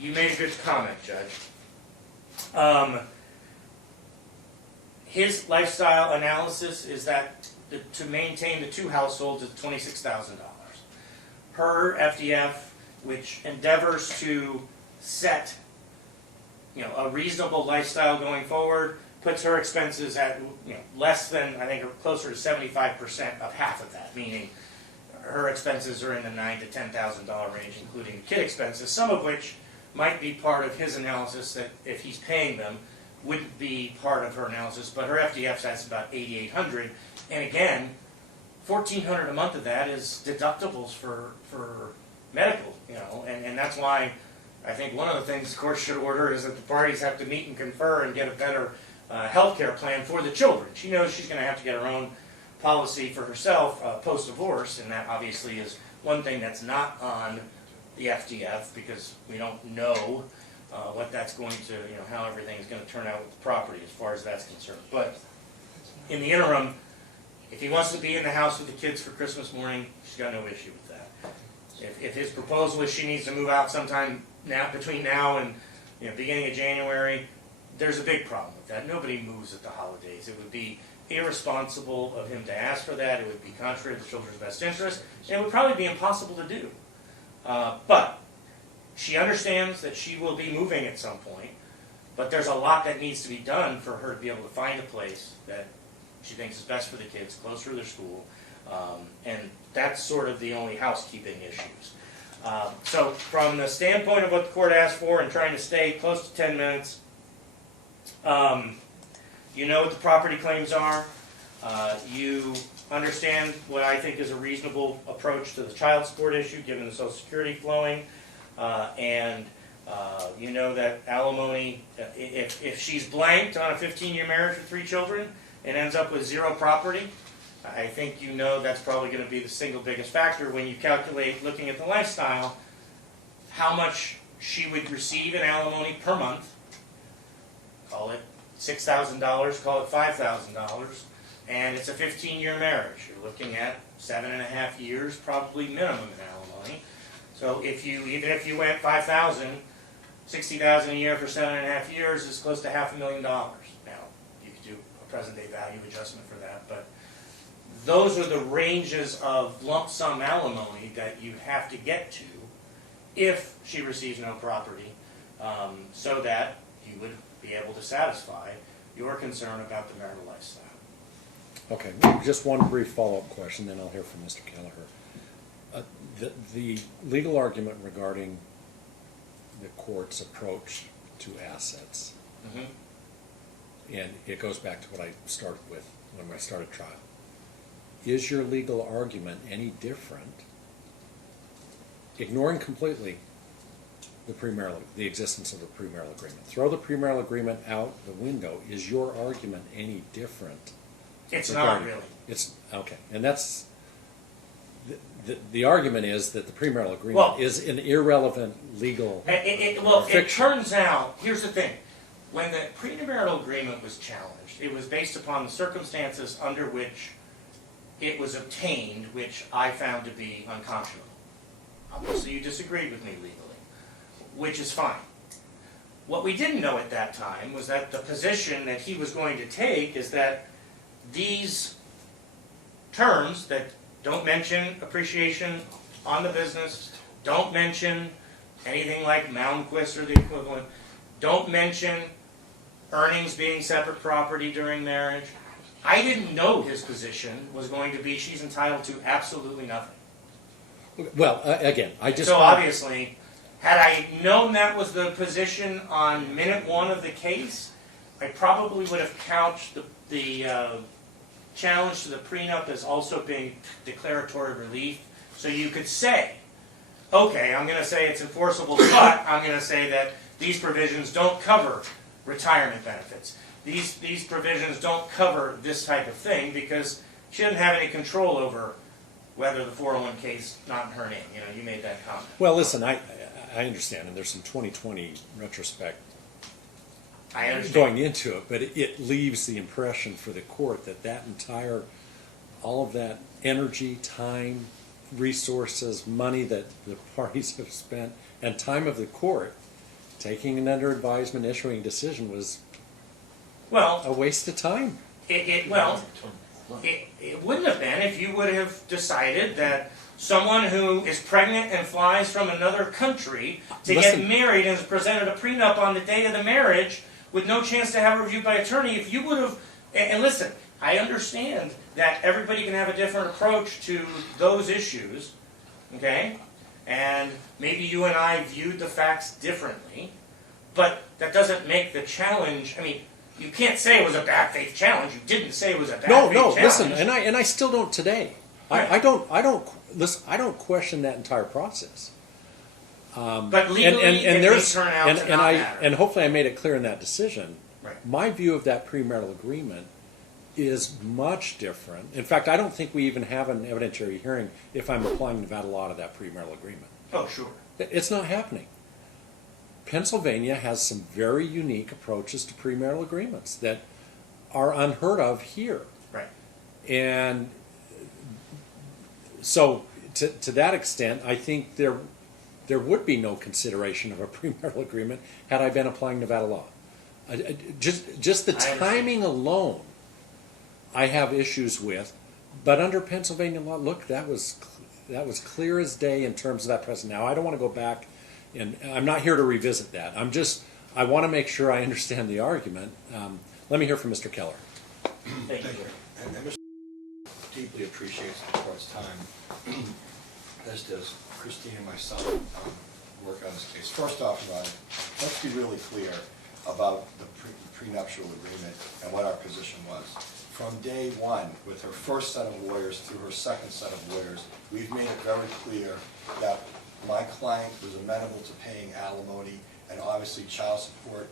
you made a good comment, Judge. His lifestyle analysis is that to maintain the two households is $26,000. Her FDF, which endeavors to set a reasonable lifestyle going forward, puts her expenses at less than, I think, closer to 75% of half of that, meaning her expenses are in the $9,000 to $10,000 range, including kid expenses, some of which might be part of his analysis that if he's paying them wouldn't be part of her analysis, but her FDF says about $8,800, and again, $1,400 a month of that is deductibles for medical, and that's why I think one of the things the court should order is that the parties have to meet and confer and get a better health care plan for the children. She knows she's going to have to get her own policy for herself post-divorce, and that obviously is one thing that's not on the FDF because we don't know what that's going to, how everything is going to turn out with the property as far as that's concerned. But in the interim, if he wants to be in the house with the kids for Christmas morning, she's got no issue with that. If his proposal is she needs to move out sometime now, between now and beginning of January, there's a big problem with that. Nobody moves at the holidays. It would be irresponsible of him to ask for that. It would be contrary to the children's best interest, and it would probably be impossible to do. But she understands that she will be moving at some point, but there's a lot that needs to be done for her to be able to find a place that she thinks is best for the kids, closer to their school, and that's sort of the only housekeeping issues. So from the standpoint of what the court asked for and trying to stay close to 10 minutes, you know what the property claims are. You understand what I think is a reasonable approach to the child support issue given the Social Security flowing. And you know that alimony, if she's blanked on a 15-year marriage with 3 children and ends up with 0 property, I think you know that's probably going to be the single biggest factor when you calculate, looking at the lifestyle, how much she would receive in alimony per month. Call it $6,000, call it $5,000, and it's a 15-year marriage. You're looking at 7.5 years, probably minimum in alimony. So even if you went $5,000, $60,000 a year for 7.5 years is close to $500,000. Now, you could do a present-day value adjustment for that, but those are the ranges of lump sum alimony that you have to get to if she receives no property, so that you would be able to satisfy your concern about the marital lifestyle. Okay, just one brief follow-up question, then I'll hear from Mr. Kelleher. The legal argument regarding the court's approach to assets, and it goes back to what I started with when I started trial. Is your legal argument any different, ignoring completely the existence of the premarital agreement? Throw the premarital agreement out the window. Is your argument any different? It's not really. It's okay, and that's the argument is that the premarital agreement is an irrelevant legal It fiction. turns out, here's the thing. When the premarital agreement was challenged, it was based upon the circumstances under which it was obtained, which I found to be unconscionable. Obviously, you disagreed with me legally, which is fine. What we didn't know at that time was that the position that he was going to take is that these terms that don't mention appreciation on the business, don't mention anything like Malmquist or the equivalent, don't mention earnings being separate property during marriage. I didn't know his position was going to be she's entitled to absolutely nothing. Well, again, I just So obviously, had I known that was the position on minute one of the case, I probably would have couched the challenge to the prenup as also being declaratory relief. So you could say, okay, I'm going to say it's enforceable, but I'm going to say that these provisions don't cover retirement benefits. These provisions don't cover this type of thing because she doesn't have any control over whether the 401k is not in her name. You know, you made that comment. well, listen, I understand, and there's some 2020 retrospect I understand. going into it, but it leaves the impression for the court that entire, all of that energy, time, resources, money that the parties have spent, and time of the court taking it under advisement, issuing a decision was Well, a waste of time. it wouldn't have been if you would have decided that someone who is pregnant and flies from another country to Listen. get married and is presented a prenup on the day of the marriage with no chance to have it reviewed by attorney, if you would have, and listen, I understand that everybody can have a different approach to those issues, okay? And maybe you and I viewed the facts differently, but that doesn't make the challenge, I mean, you can't say it was a bad faith challenge. You didn't say it was a bad faith challenge. Listen, and I still don't today. Right. I don't question that entire process. But legally, it may turn out to not matter. And hopefully I made it clear in that decision. Right. My view of that premarital agreement is much different. In fact, I don't think we even have an evidentiary hearing if I'm applying Nevada law to that premarital agreement. Oh, sure. It's not happening. Pennsylvania has some very unique approaches to premarital agreements that are unheard of here. Right. And so, to that extent, I think there would be no consideration of a premarital agreement had I been applying Nevada law. Just the timing alone, I have issues with. But under Pennsylvania law, look, that was clear as day in terms of that precedent. Now, I don't want to go back, and I'm not here to revisit that. I want to make sure I understand the argument. Let me hear from Mr. Kelleher. Thank you. And Mr. deeply appreciates the court's time, as does Christine and myself work on this case. First off, let's be really clear about the prenuptial agreement and what our position was. From day one, with her first set of lawyers through her second set of lawyers, we've made it very clear that my client was amenable to paying alimony and obviously child support,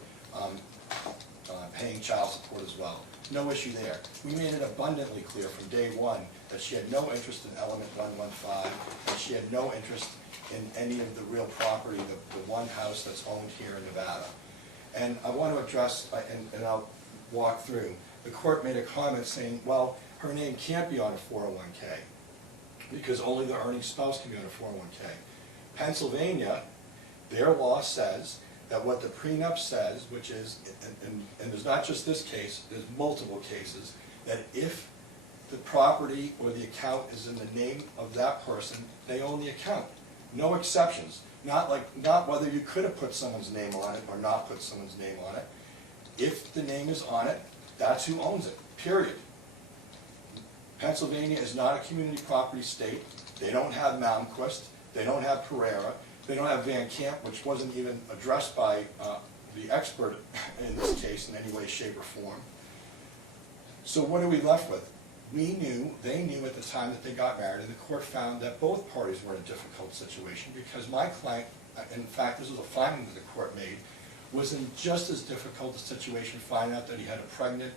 paying child support as well. No issue there. We made it abundantly clear from day one that she had no interest in element 115, and she had no interest in any of the real property, the one house that's owned here in Nevada. And I want to address, and I'll walk through, the court made a comment saying, well, her name can't be on a 401k because only the earning spouse can be on a 401k. Pennsylvania, their law says that what the prenup says, which is, and there's not just this case, there's multiple cases, that if the property or the account is in the name of that person, they own the account. No exceptions. Not whether you could have put someone's name on it or not put someone's name on it. If the name is on it, that's who owns it, period. Pennsylvania is not a community property state. They don't have Malmquist, they don't have Pereira, they don't have Van Camp, which wasn't even addressed by the expert in this case in any way, shape, or form. So what are we left with? We knew, they knew at the time that they got married, and the court found that both parties were in a difficult situation because my client, in fact, this was a finding that the court made, was in just as difficult a situation finding out that he had a pregnant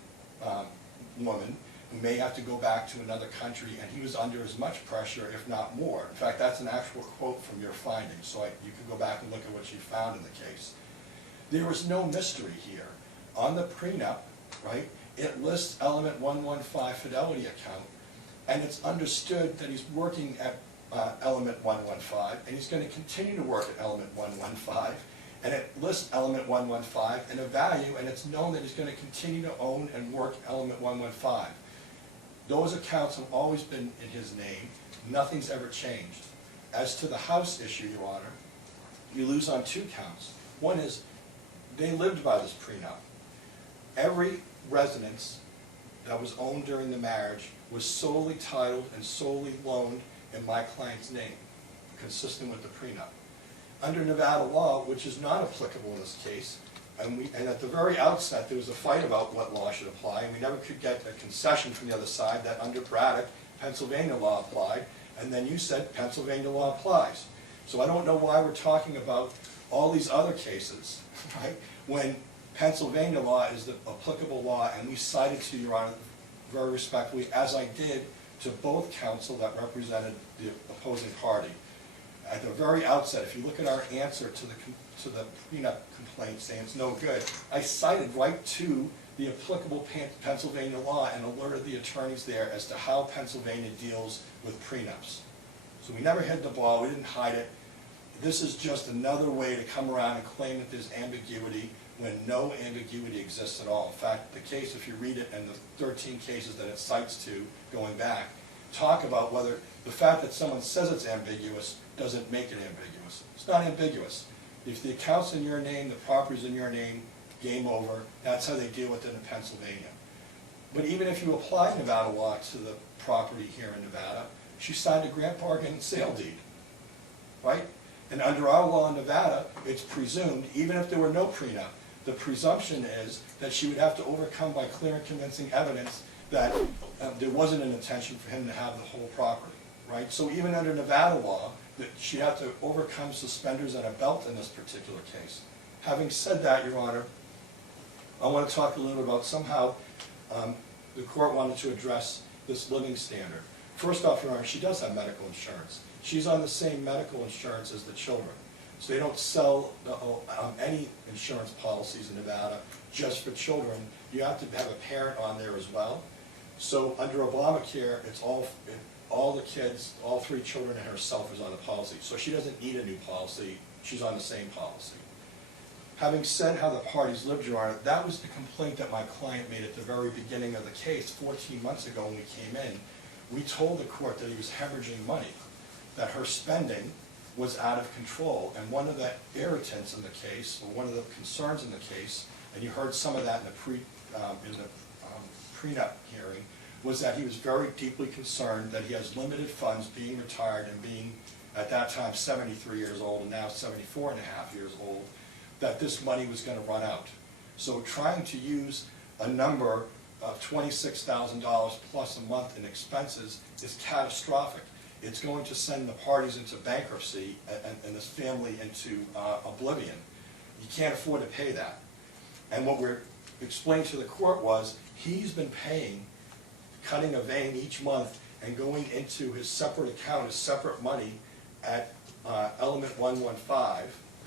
woman who may have to go back to another country, and he was under as much pressure, if not more. In fact, that's an actual quote from your findings, so you can go back and look at what you found in the case. There was no mystery here. On the prenup, right, it lists element 115 fidelity account, and it's understood that he's working at element 115, and he's going to continue to work at element 115, and it lists element 115 and a value, and it's known that he's going to continue to own and work element 115. Those accounts have always been in his name. Nothing's ever changed. As to the house issue, Your Honor, you lose on two counts. One is, they lived by this prenup. Every residence that was owned during the marriage was solely titled and solely loaned in my client's name, consistent with the prenup. Under Nevada law, which is not applicable in this case, and at the very outset there was a fight about what law should apply, and we never could get a concession from the other side that under Braddock, Pennsylvania law applied, and then you said Pennsylvania law applies. So I don't know why we're talking about all these other cases, right, when Pennsylvania law is the applicable law, and we cited to Your Honor very respectfully, as I did to both counsel that represented the opposing party. At the very outset, if you look at our answer to the prenup complaint saying it's no good, I cited right to the applicable Pennsylvania law and alerted the attorneys there as to how Pennsylvania deals with prenups. So we never hid the ball, we didn't hide it. This is just another way to come around and claim that there's ambiguity when no ambiguity exists at all. In fact, the case, if you read it, and the 13 cases that it cites to going back, talk about whether the fact that someone says it's ambiguous doesn't make it ambiguous. It's not ambiguous. If the account's in your name, the property's in your name, game over. That's how they deal with it in Pennsylvania. But even if you apply Nevada law to the property here in Nevada, she signed a grant bargain and sale deed, right? And under our law in Nevada, it's presumed, even if there were no prenup, the presumption is that she would have to overcome by clear and convincing evidence that there wasn't an intention for him to have the whole property, right? So even under Nevada law, that she'd have to overcome suspenders and a belt in this particular case. Having said that, Your Honor, I want to talk a little about somehow the court wanted to address this living standard. First off, Your Honor, she does have medical insurance. She's on the same medical insurance as the children. So they don't sell any insurance policies in Nevada just for children. You have to have a parent on there as well. So under Obamacare, it's all the kids, all 3 children and herself is on the policy. So she doesn't need a new policy. She's on the same policy. Having said how the parties lived, Your Honor, that was the complaint that my client made at the very beginning of the case 14 months ago when we came in. We told the court that he was hemorrhaging money, that her spending was out of control. And one of the irritants in the case, or one of the concerns in the case, and you heard some of that in the prenup hearing, was that he was very deeply concerned that he has limited funds being retired and being, at that time, 73 years old and now 74 and a half years old, that this money was going to run out. So trying to use a number of $26,000 plus a month in expenses is catastrophic. It's going to send the parties into bankruptcy and this family into oblivion. You can't afford to pay that. And what we're explaining to the court was he's been paying, cutting a vein each month and going into his separate account, his separate money at element 115,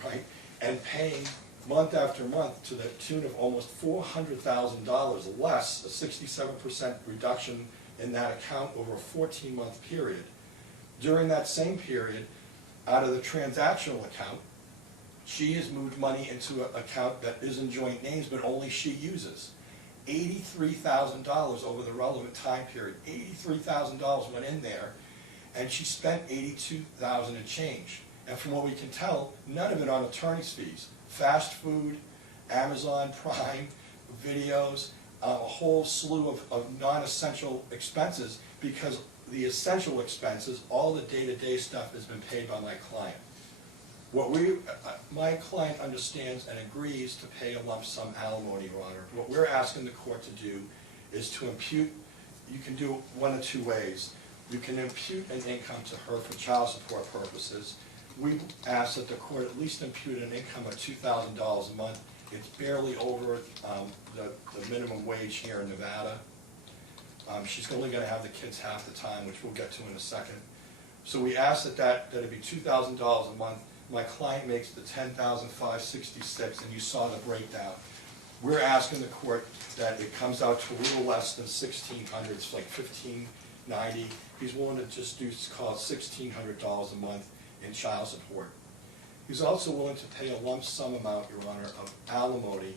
right? And paying month after month to the tune of almost $400,000 less, a 67% reduction in that account over a 14-month period. During that same period, out of the transactional account, she has moved money into an account that is in joint names, but only she uses. $83,000 over the relevant time period. $83,000 went in there, and she spent $82,000 and change. And from what we can tell, none of it on attorney's fees. Fast food, Amazon Prime, videos, a whole slew of non-essential expenses, because the essential expenses, all the day-to-day stuff has been paid by my client. What my client understands and agrees to pay a lump sum alimony, Your Honor. What we're asking the court to do is to impute, you can do it one of two ways. You can impute an income to her for child support purposes. We ask that the court at least impute an income of $2,000 a month. It's barely over the minimum wage here in Nevada. She's only gonna have the kids half the time, which we'll get to in a second. So we ask that it'd be $2,000 a month. My client makes the $10,566, and you saw the breakdown. We're asking the court that it comes out to a little less than $1,600, it's like $1,590. He's willing to just do, call it $1,600 a month in child support. He's also willing to pay a lump sum amount, Your Honor, of alimony,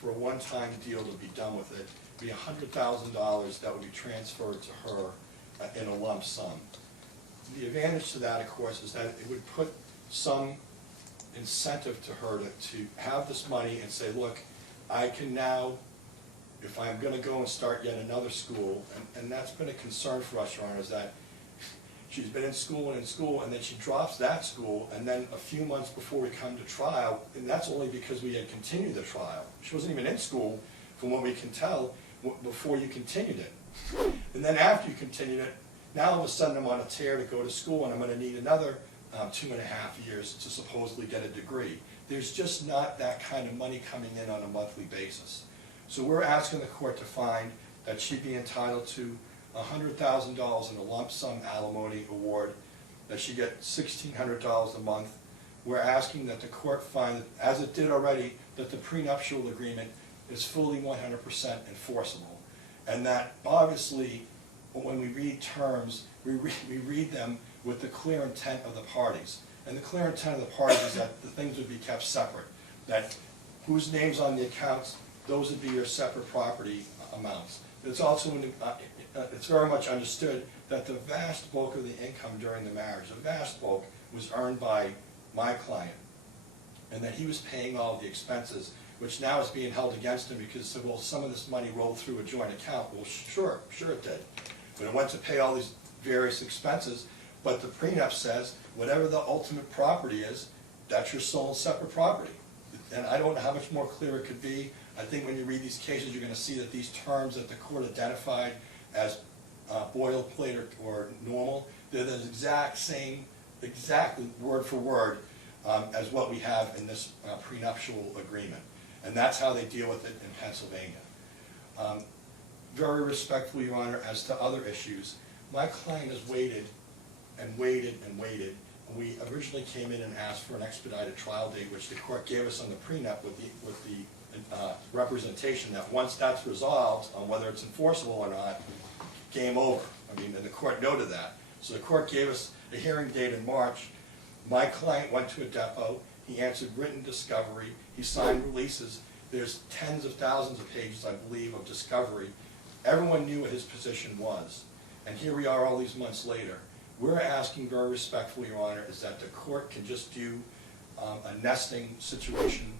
for a one-time deal to be done with it. Be $100,000 that would be transferred to her in a lump sum. The advantage to that, of course, is that it would put some incentive to her to have this money and say, look, I can now, if I'm gonna go and start yet another school, and that's been a concern for us, Your Honor, is that she's been in school, and then she drops that school, and then a few months before we come to trial, and that's only because we had continued the trial. She wasn't even in school, from what we can tell, before you continued it. And then after you continued it, now all of a sudden I'm on a tear to go to school, and I'm gonna need another 2.5 years to supposedly get a degree. There's just not that kind of money coming in on a monthly basis. So we're asking the court to find that she'd be entitled to $100,000 in a lump sum alimony award, that she get $1,600 a month. We're asking that the court find, as it did already, that the prenuptial agreement is fully 100% enforceable. And that obviously, when we read terms, we read them with the clear intent of the parties. And the clear intent of the parties is that the things would be kept separate. That whose name's on the accounts, those would be your separate property amounts. It's also, it's very much understood that the vast bulk of the income during the marriage, the vast bulk, was earned by my client. And that he was paying all of the expenses, which now is being held against him because, well, some of this money rolled through a joint account. Well, sure it did. But it went to pay all these various expenses, but the prenup says whatever the ultimate property is, that's your sole and separate property. And I don't know how much more clear it could be. I think when you read these cases, you're going to see that these terms that the court identified as boilerplate or normal, they're the exactly word for word as what we have in this prenuptial agreement. And that's how they deal with it in Pennsylvania. Very respectfully, Your Honor, as to other issues, my client has waited and waited and waited. We originally came in and asked for an expedited trial date, which the court gave us on the prenup with the representation that once that's resolved on whether it's enforceable or not, game over. I mean, and the court noted that. So the court gave us a hearing date in March. My client went to a depot. He answered written discovery. He signed releases. There's tens of thousands of pages, I believe, of discovery. Everyone knew what his position was. And here we are all these months later. We're asking very respectfully, Your Honor, is that the court can just do a nesting situation,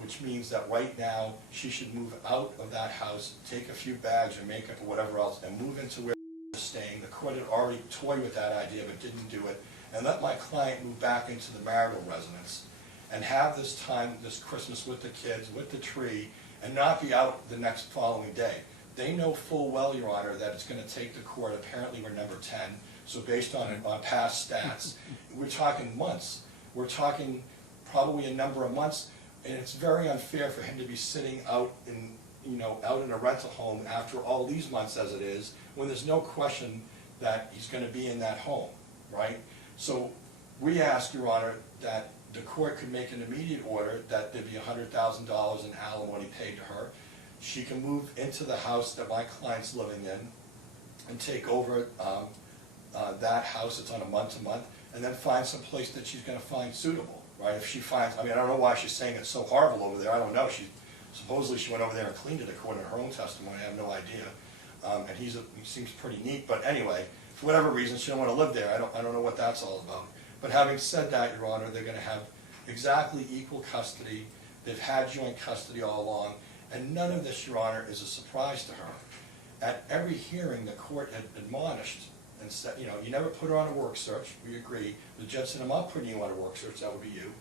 which means that right now she should move out of that house, take a few bags or makeup or whatever else, and move into where she's staying. The court had already toyed with that idea but didn't do it. And let my client move back into the marital residence and have this time, this Christmas with the kids, with the tree, and not be out the next following day. They know full well, Your Honor, that it's going to take the court, apparently we're number 10, so based on past stats, we're talking months. We're talking probably a number of months, and it's very unfair for him to be sitting out in, out in a rental home after all these months as it is, when there's no question that he's going to be in that home, right? So we ask, Your Honor, that the court could make an immediate order that there be $100,000 in alimony paid to her. She can move into the house that my client's living in and take over that house. It's on a month-to-month, and then find some place that she's going to find suitable, right? If she finds, I mean, I don't know why she's saying it's so horrible over there. I don't know. Supposedly she went over there and cleaned it according to her own testimony. I have no idea. And he seems pretty neat, but anyway, for whatever reason, she don't wanna live there, I don't know what that's all about. But having said that, Your Honor, they're gonna have exactly equal custody, they've had joint custody all along, and none of this, Your Honor, is a surprise to her. At every hearing, the court had admonished and said, you know, you never put her on a work search, we agree. The judge said, I'm not putting you on a work search, that would be you.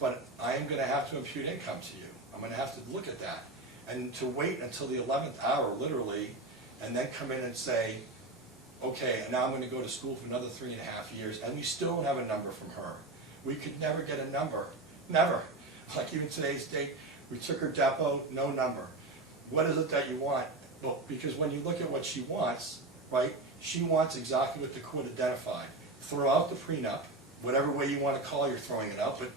But I am gonna have to impute income to you. I'm gonna have to look at that. And to wait until the 11th hour, literally, and then come in and say, okay, and now I'm gonna go to school for another 3.5 years, and we still don't have a number from her. We could never get a number, never. Like even today's date, we took her depot, no number. What is it that you want? Well, because when you look at what she wants, right, she wants exactly what the court identified. Throw out the prenup, whatever way you want to call you're throwing it out, but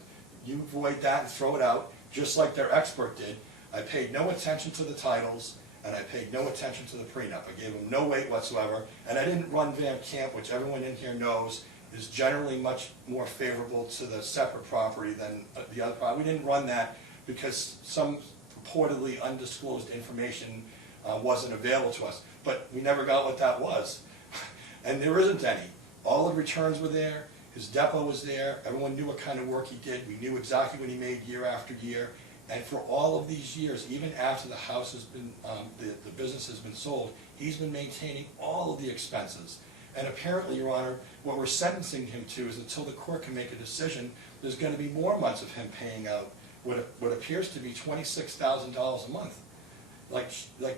you avoid that and throw it out, just like their expert did. I paid no attention to the titles, and I paid no attention to the prenup. I gave them no weight whatsoever, and I didn't run Van Camp, which everyone in here knows is generally much more favorable to the separate property than the other property. We didn't run that because some purportedly undisclosed information wasn't available to us, but we never got what that was. And there isn't any. All the returns were there, his depot was there, everyone knew what kind of work he did, we knew exactly what he made year after year, and for all of these years, even after the house has been, the business has been sold, he's been maintaining all of the expenses. And apparently, Your Honor, what we're sentencing him to is until the court can make a decision, there's gonna be more months of him paying out what appears to be $26,000 a month. Like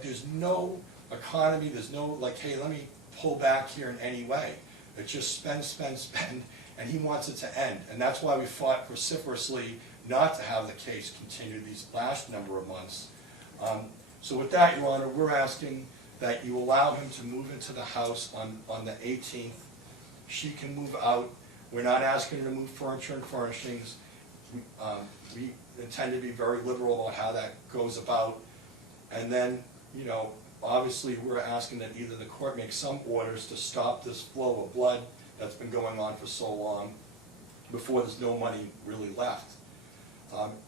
there's no economy, there's no like, hey, let me pull back here in any way. It's just spend, spend, spend, and he wants it to end. And that's why we fought vociferously not to have the case continue these last number of months. So with that, Your Honor, we're asking that you allow him to move into the house on the 18th. She can move out. We're not asking her to move furniture and furnishings. We intend to be very liberal about how that goes about. And then, you know, obviously we're asking that either the court make some orders to stop this flow of blood that's been going on for so long before there's no money really left.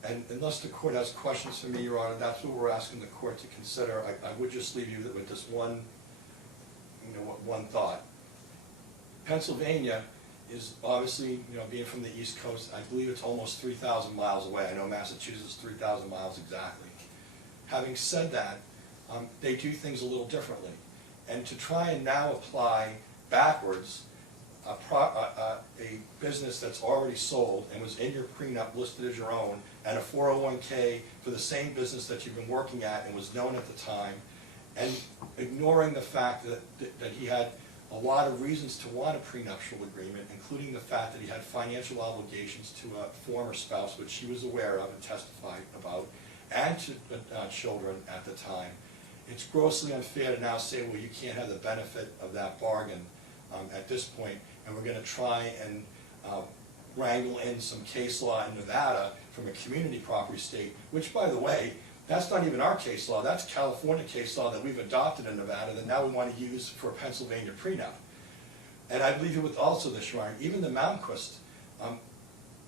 And unless the court has questions for me, Your Honor, that's what we're asking the court to consider. I would just leave you with this one, one thought. Pennsylvania is obviously, being from the East Coast, I believe it's almost 3,000 miles away. I know Massachusetts is 3,000 miles exactly. Having said that, they do things a little differently. And to try and now apply backwards a business that's already sold and was in your prenup listed as your own, and a 401k for the same business that you've been working at and was known at the time, and ignoring the fact that he had a lot of reasons to want a prenuptial agreement, including the fact that he had financial obligations to a former spouse, which she was aware of and testified about, and to children at the time. It's grossly unfair to now say, well, you can't have the benefit of that bargain at this point, and we're going to try and wrangle in some case law in Nevada from a community property state, which, by the way, that's not even our case law. That's California case law that we've adopted in Nevada that now we want to use for a Pennsylvania prenup. And I believe it with also this, Ryan, even the Malmquist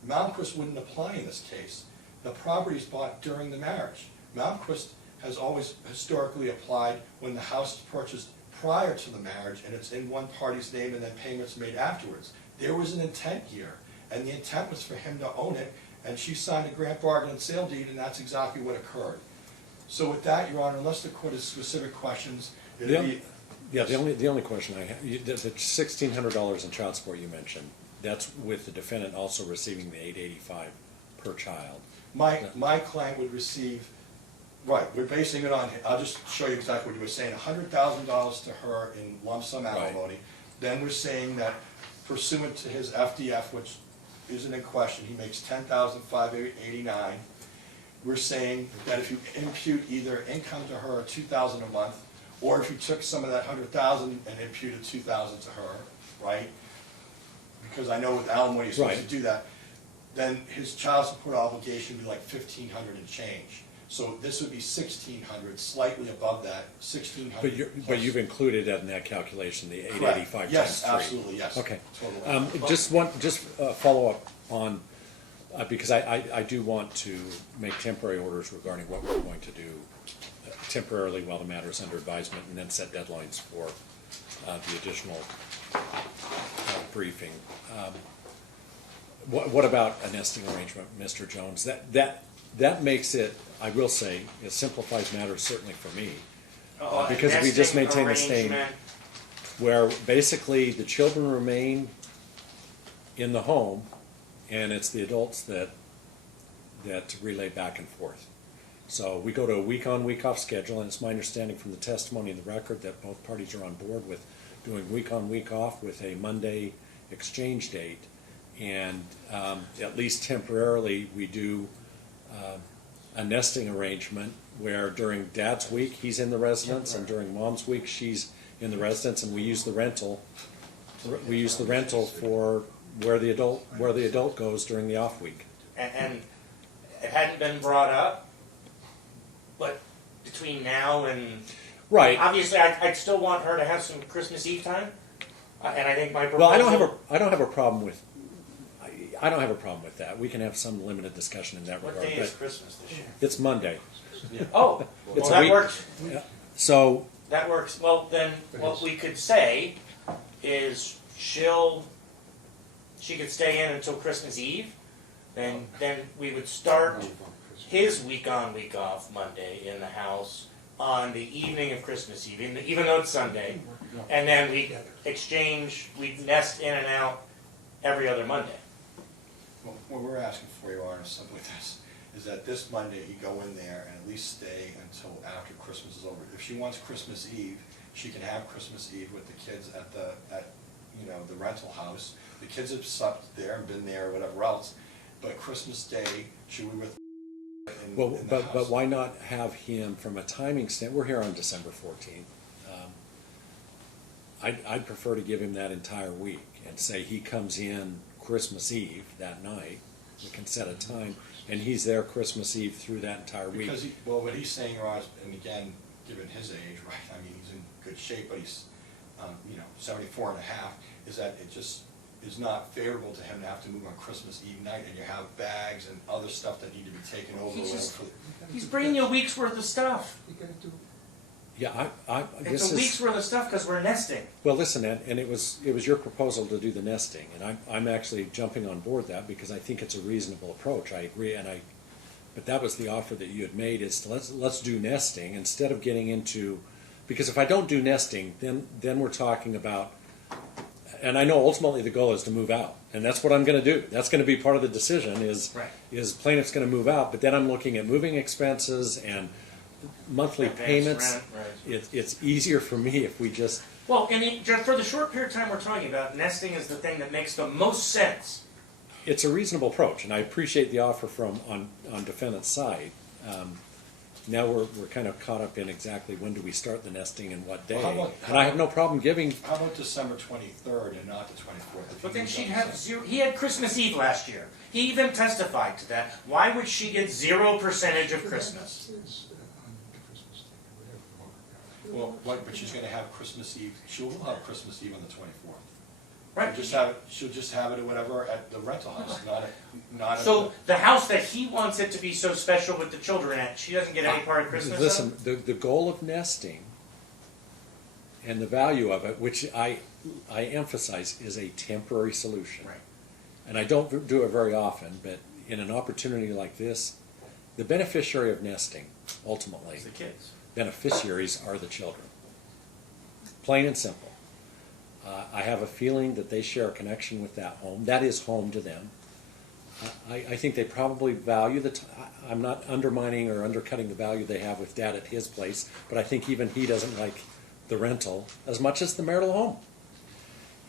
wouldn't apply in this case. The property is bought during the marriage. Malmquist has always historically applied when the house is purchased prior to the marriage and it's in one party's name and then payments made afterwards. There was an intent here, and the intent was for him to own it, and she signed a grant bargain and sale deed, and that's exactly what occurred. So with that, Your Honor, unless the court has specific questions, it'll be... Yeah, the only question I have, the $1,600 in child support you mentioned, that's with the defendant also receiving the $885 per child. My client would receive, right, we're basing it on, I'll just show you exactly what you were saying, $100,000 to her in lump sum alimony. Right. Then we're saying that pursuant to his FDF, which isn't in question, he makes $10,589. We're saying that if you impute either income to her or $2,000 a month, or if you took some of that $100,000 and imputed $2,000 to her, right? Because I know with alimony you're supposed to do that. Then his child support obligation would be like $1,500 and change. So this would be $1,600, slightly above that, $1,600. But you've included that in that calculation, the $885 times 3. Yes, absolutely, yes. Okay. Totally. Just follow up on, because I do want to make temporary orders regarding what we're going to do temporarily while the matter is under advisement, and then set deadlines for the additional briefing. What about a nesting arrangement, Mr. Jones? That makes it, I will say, it simplifies matters certainly for me. Because if we just Nesting maintain the same, arrangement. where basically the children remain in the home, and it's the adults that relay back and forth. So we go to a week-on, week-off schedule, and it's my understanding from the testimony in the record that both parties are on board with doing week-on, week-off with a Monday exchange date. And at least temporarily, we do a nesting arrangement where during Dad's week, he's in the residence, and during Mom's week, she's in the residence, and we use the rental. We use the rental for where the adult goes during the off week. And it hadn't been brought up, but between now and Right. obviously, I'd still want her to have some Christmas Eve time, and I think my proposal. Well, I don't have a problem with. I don't have a problem with that. We can have some limited discussion in that What regard. day is But Christmas this year? it's Monday, Oh, It's well, a that week. works. so That works. Well, then what we could say is she could stay in until Christmas Eve. Then we would start his week on, week off Monday in the house on the evening of Christmas Eve, even though it's Sunday. And then we we'd nest in and out every other Monday. Well, what we're asking for, Your Honor, is simply this, is that this Monday you go in there and at least stay until after Christmas is over. If she wants Christmas Eve, she can have Christmas Eve with the kids at the rental house. The kids have slept there and been there or whatever else, but Christmas Day, she'll be with in the but house. why not have him from a timing stand? We're here on December 14th. I'd prefer to give him that entire week and say he comes in Christmas Eve that night. We can set a time, and he's there Christmas Eve through that entire week. Because what he's saying, Your Honor, and again, given his age, right, I mean, he's in good shape, but he's, 74 and a half, is that it just is not favorable to him to have to move on Christmas Eve night, and you have bags and other stuff that need to be taken over. He's bringing you a week's worth of stuff. Yeah, It's a week's worth of stuff because we're nesting. Well, listen, and it was your proposal to do the nesting, and I'm actually jumping on board that because I think it's a reasonable approach. I agree, but that was the offer that you had made is let's do nesting instead of getting into, because if I don't do nesting, then we're talking about, and I know ultimately the goal is to move out, and that's what I'm going to do. That's going to be part of the decision is plaintiff's going to move out, but then I'm looking at moving expenses and monthly Advance payments. rent, right. It's easier for me if we just. Well, and just for the short period of time we're talking about, nesting is the thing that makes the most sense. It's a reasonable approach, and I appreciate the offer from on defendant's side. Now we're kind of caught up in exactly when do we start the nesting and what day. Well, and I have no problem giving. How about December 23rd and not the 24th? But then she'd have zero. He had Christmas Eve last year. He even testified to that. Why would she get 0% of Christmas? Well, but she's going to have Christmas Eve. She'll have Christmas Eve on the 24th. Right. She'll just have it or whatever at the rental house, not. So the house that he wants it to be so special with the children at, she doesn't get any part of Christmas. Listen, the goal of nesting and the value of it, which I emphasize, is a temporary solution. Right. And I don't do it very often, but in an opportunity like this, the beneficiary of nesting, ultimately, It's the kids. beneficiaries are the children. Plain and simple. I have a feeling that they share a connection with that home. That is home to them. I think they probably value the I'm not undermining or undercutting the value they have with Dad at his place, but I think even he doesn't like the rental as much as the marital home.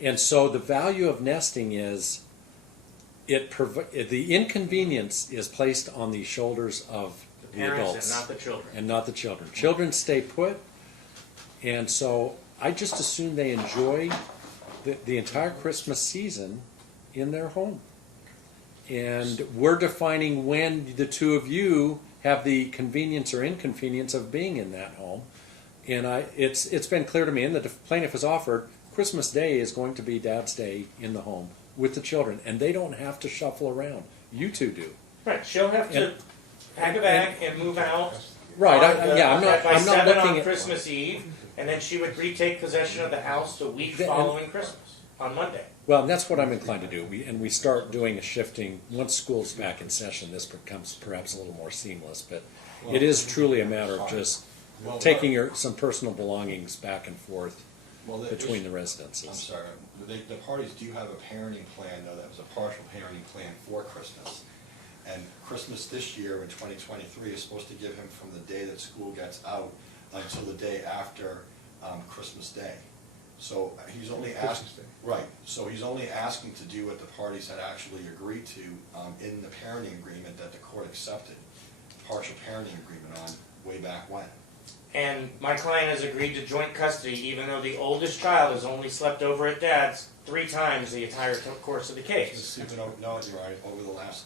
And so the value of nesting is the inconvenience is placed on the shoulders of the Parents adults. and not the children. And not the children. Children stay put, and so I just assume they enjoy the entire Christmas season in their home. And we're defining when the two of you have the convenience or inconvenience of being in that home. And it's been clear to me, and the plaintiff has offered, Christmas Day is going to be Dad's Day in the home with the children, and they don't have to shuffle around. You two do. Right. She'll have to pack a bag and move out. Right. by I'm not by 7 looking on at. Christmas Eve, And then she would retake possession of the house the week Then- following Christmas, on Monday. Well, and that's what I'm inclined to do. We start doing a shifting, once school's back in session, this becomes perhaps a little more seamless, but it is truly a matter of just Well, taking some personal belongings back and forth Well, between the I'm residences. sorry, the parties do have a parenting plan, though, that was a partial parenting plan for Christmas. And Christmas this year in 2023 is supposed to give him from the day that school gets out until the day after Christmas Day. So he's only asking, Christmas Day. right, so he's only asking to do what the parties had actually agreed to in the parenting agreement that the court accepted, partial parenting agreement on way back when. And my client has agreed to joint custody, even though the oldest child has only slept over at dad's 3 times the entire course of the case. No, you're right, over the last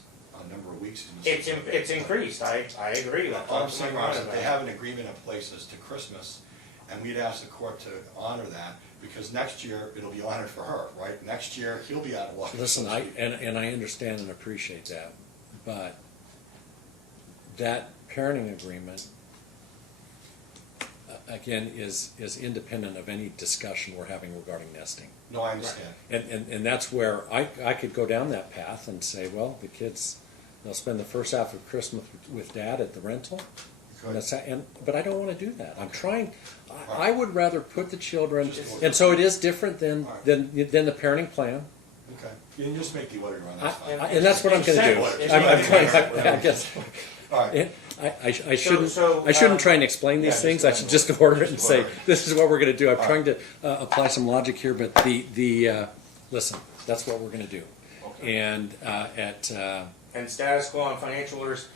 number of weeks. he's been- It's increased, I agree. All I'm saying is that they have an agreement in place as to Christmas, and we'd ask the court to honor that, because next year, it'll be honored for her, right? Next year, he'll be out of luck. Listen, I understand and appreciate that, but that parenting agreement, again, is independent of any discussion we're having regarding nesting. No, I understand. And that's where I could go down that path and say, well, the kids, they'll spend the first half of Christmas with dad at the rental. But I don't want to do that. I'm trying, I would rather put the children, and so it is different than the parenting plan. Okay, you can just make the order run, that's fine. And that's what I'm going to do. I guess. All right, I shouldn't try and explain these things. I should just order it and say, this is what we're going to do. I'm trying to apply some logic here, but listen, that's what we're going to do. Okay. And And status quo on financial orders,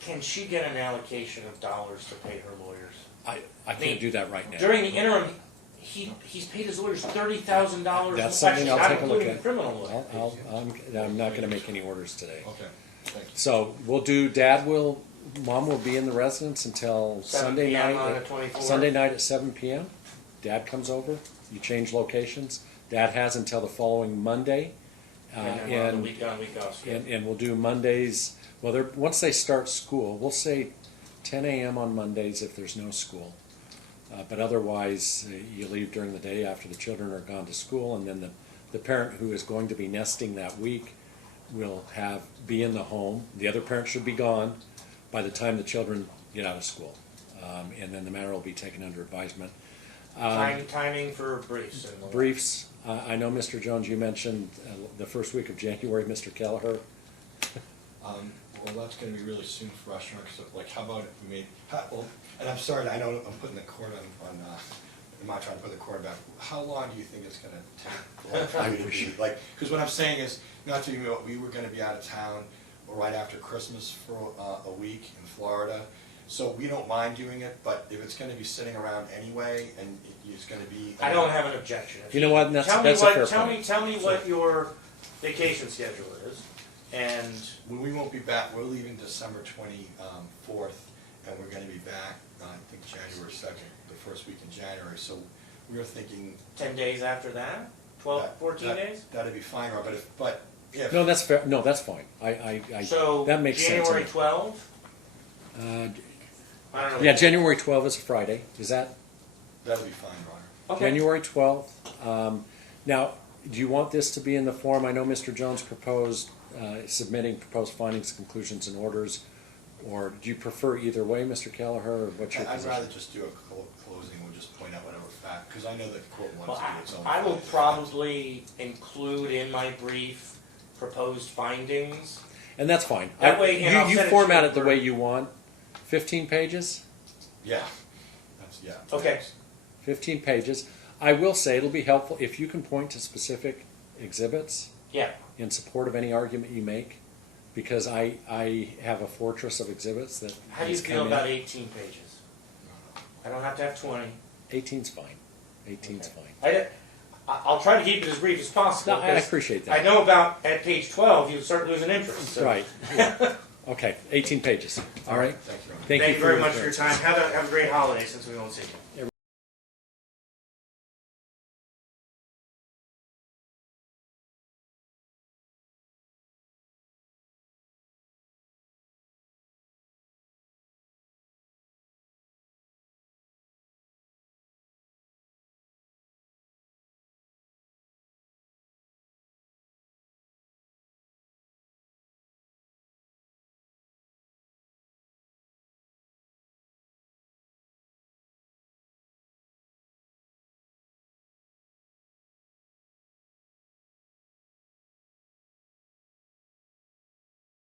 can she get an allocation of dollars to pay her lawyers? I can't do that right now. During the interim, he's paid his lawyers $30,000. That's something I'll take a look at. Criminal lawyers. I'm not going to make any orders today. okay, thank you. So we'll do. Mom will be in the residence until 7 Sunday p.m. night. on the 24th. Sunday night at 7 p.m. Dad comes over. You change locations. Dad has until the following Monday. And then we're on the week on, week off. And we'll do Mondays. Well, once they start school, we'll say 10 a.m. on Mondays if there's no school. But otherwise, you leave during the day after the children are gone to school, and then the parent who is going to be nesting that week will be in the home. The other parent should be gone by the time the children get out of school. And then the matter will be taken under advisement. Timing for briefs. And the like. Briefs. I know, Mr. Jones, you mentioned the first week of January, Mr. Kelleher. Well, that's gonna be really soon for us, so like, how about if we made, and I'm sorry, I know I'm putting the court on, I'm not trying to put the court back. How long do you think it's gonna take? For you to be, like, because what I'm saying is, not to, we were gonna be out of town right after Christmas for a week in Florida. So we don't mind doing it, but if it's gonna be sitting around anyway, and it's gonna be. I don't have an objection. You know what? That's a fair point. Tell me what your vacation schedule is, and We won't be back, we're leaving December 24th, and we're gonna be back, I think January 2nd, the first week in January, so we were thinking. 10 days after that? 12, 14 days? That'd be fine, Rob, but if. No, that's fair. No, that's fine. So that makes sense. January 12th? Uh, I don't know. yeah, January 12th is a Friday. Is that That'll be fine, Ron. Okay. January 12th? Now, do you want this to be in the form? I know Mr. Jones proposed submitting proposed findings, conclusions, and orders. Or do you prefer either way, Mr. Kelleher, or what's your I'd position? rather just do a closing, we'll just point out whatever fact, because I know the court Well, wants to do its own. I will findings. probably include in my brief proposed findings. And that's fine. That way, and I'll you send it to format you it the for- way you want. 15 pages? Yeah, that's, yeah. Okay. 15 pages. I will say it'll be helpful if you can point to specific exhibits Yeah. in support of any argument you make, because I have a fortress of exhibits that. How do you has feel come in. about 18 pages? I don't have to have 20. 18's fine. 18's Okay. fine. I'll try to keep it as brief as possible. No, I 'cause appreciate that. I know about at page 12 you start losing interest. So. Right. Yeah. Okay, 18 pages. All right. Thank you, Ron. Thank you very your much for your time. Have a great holiday since we won't see you.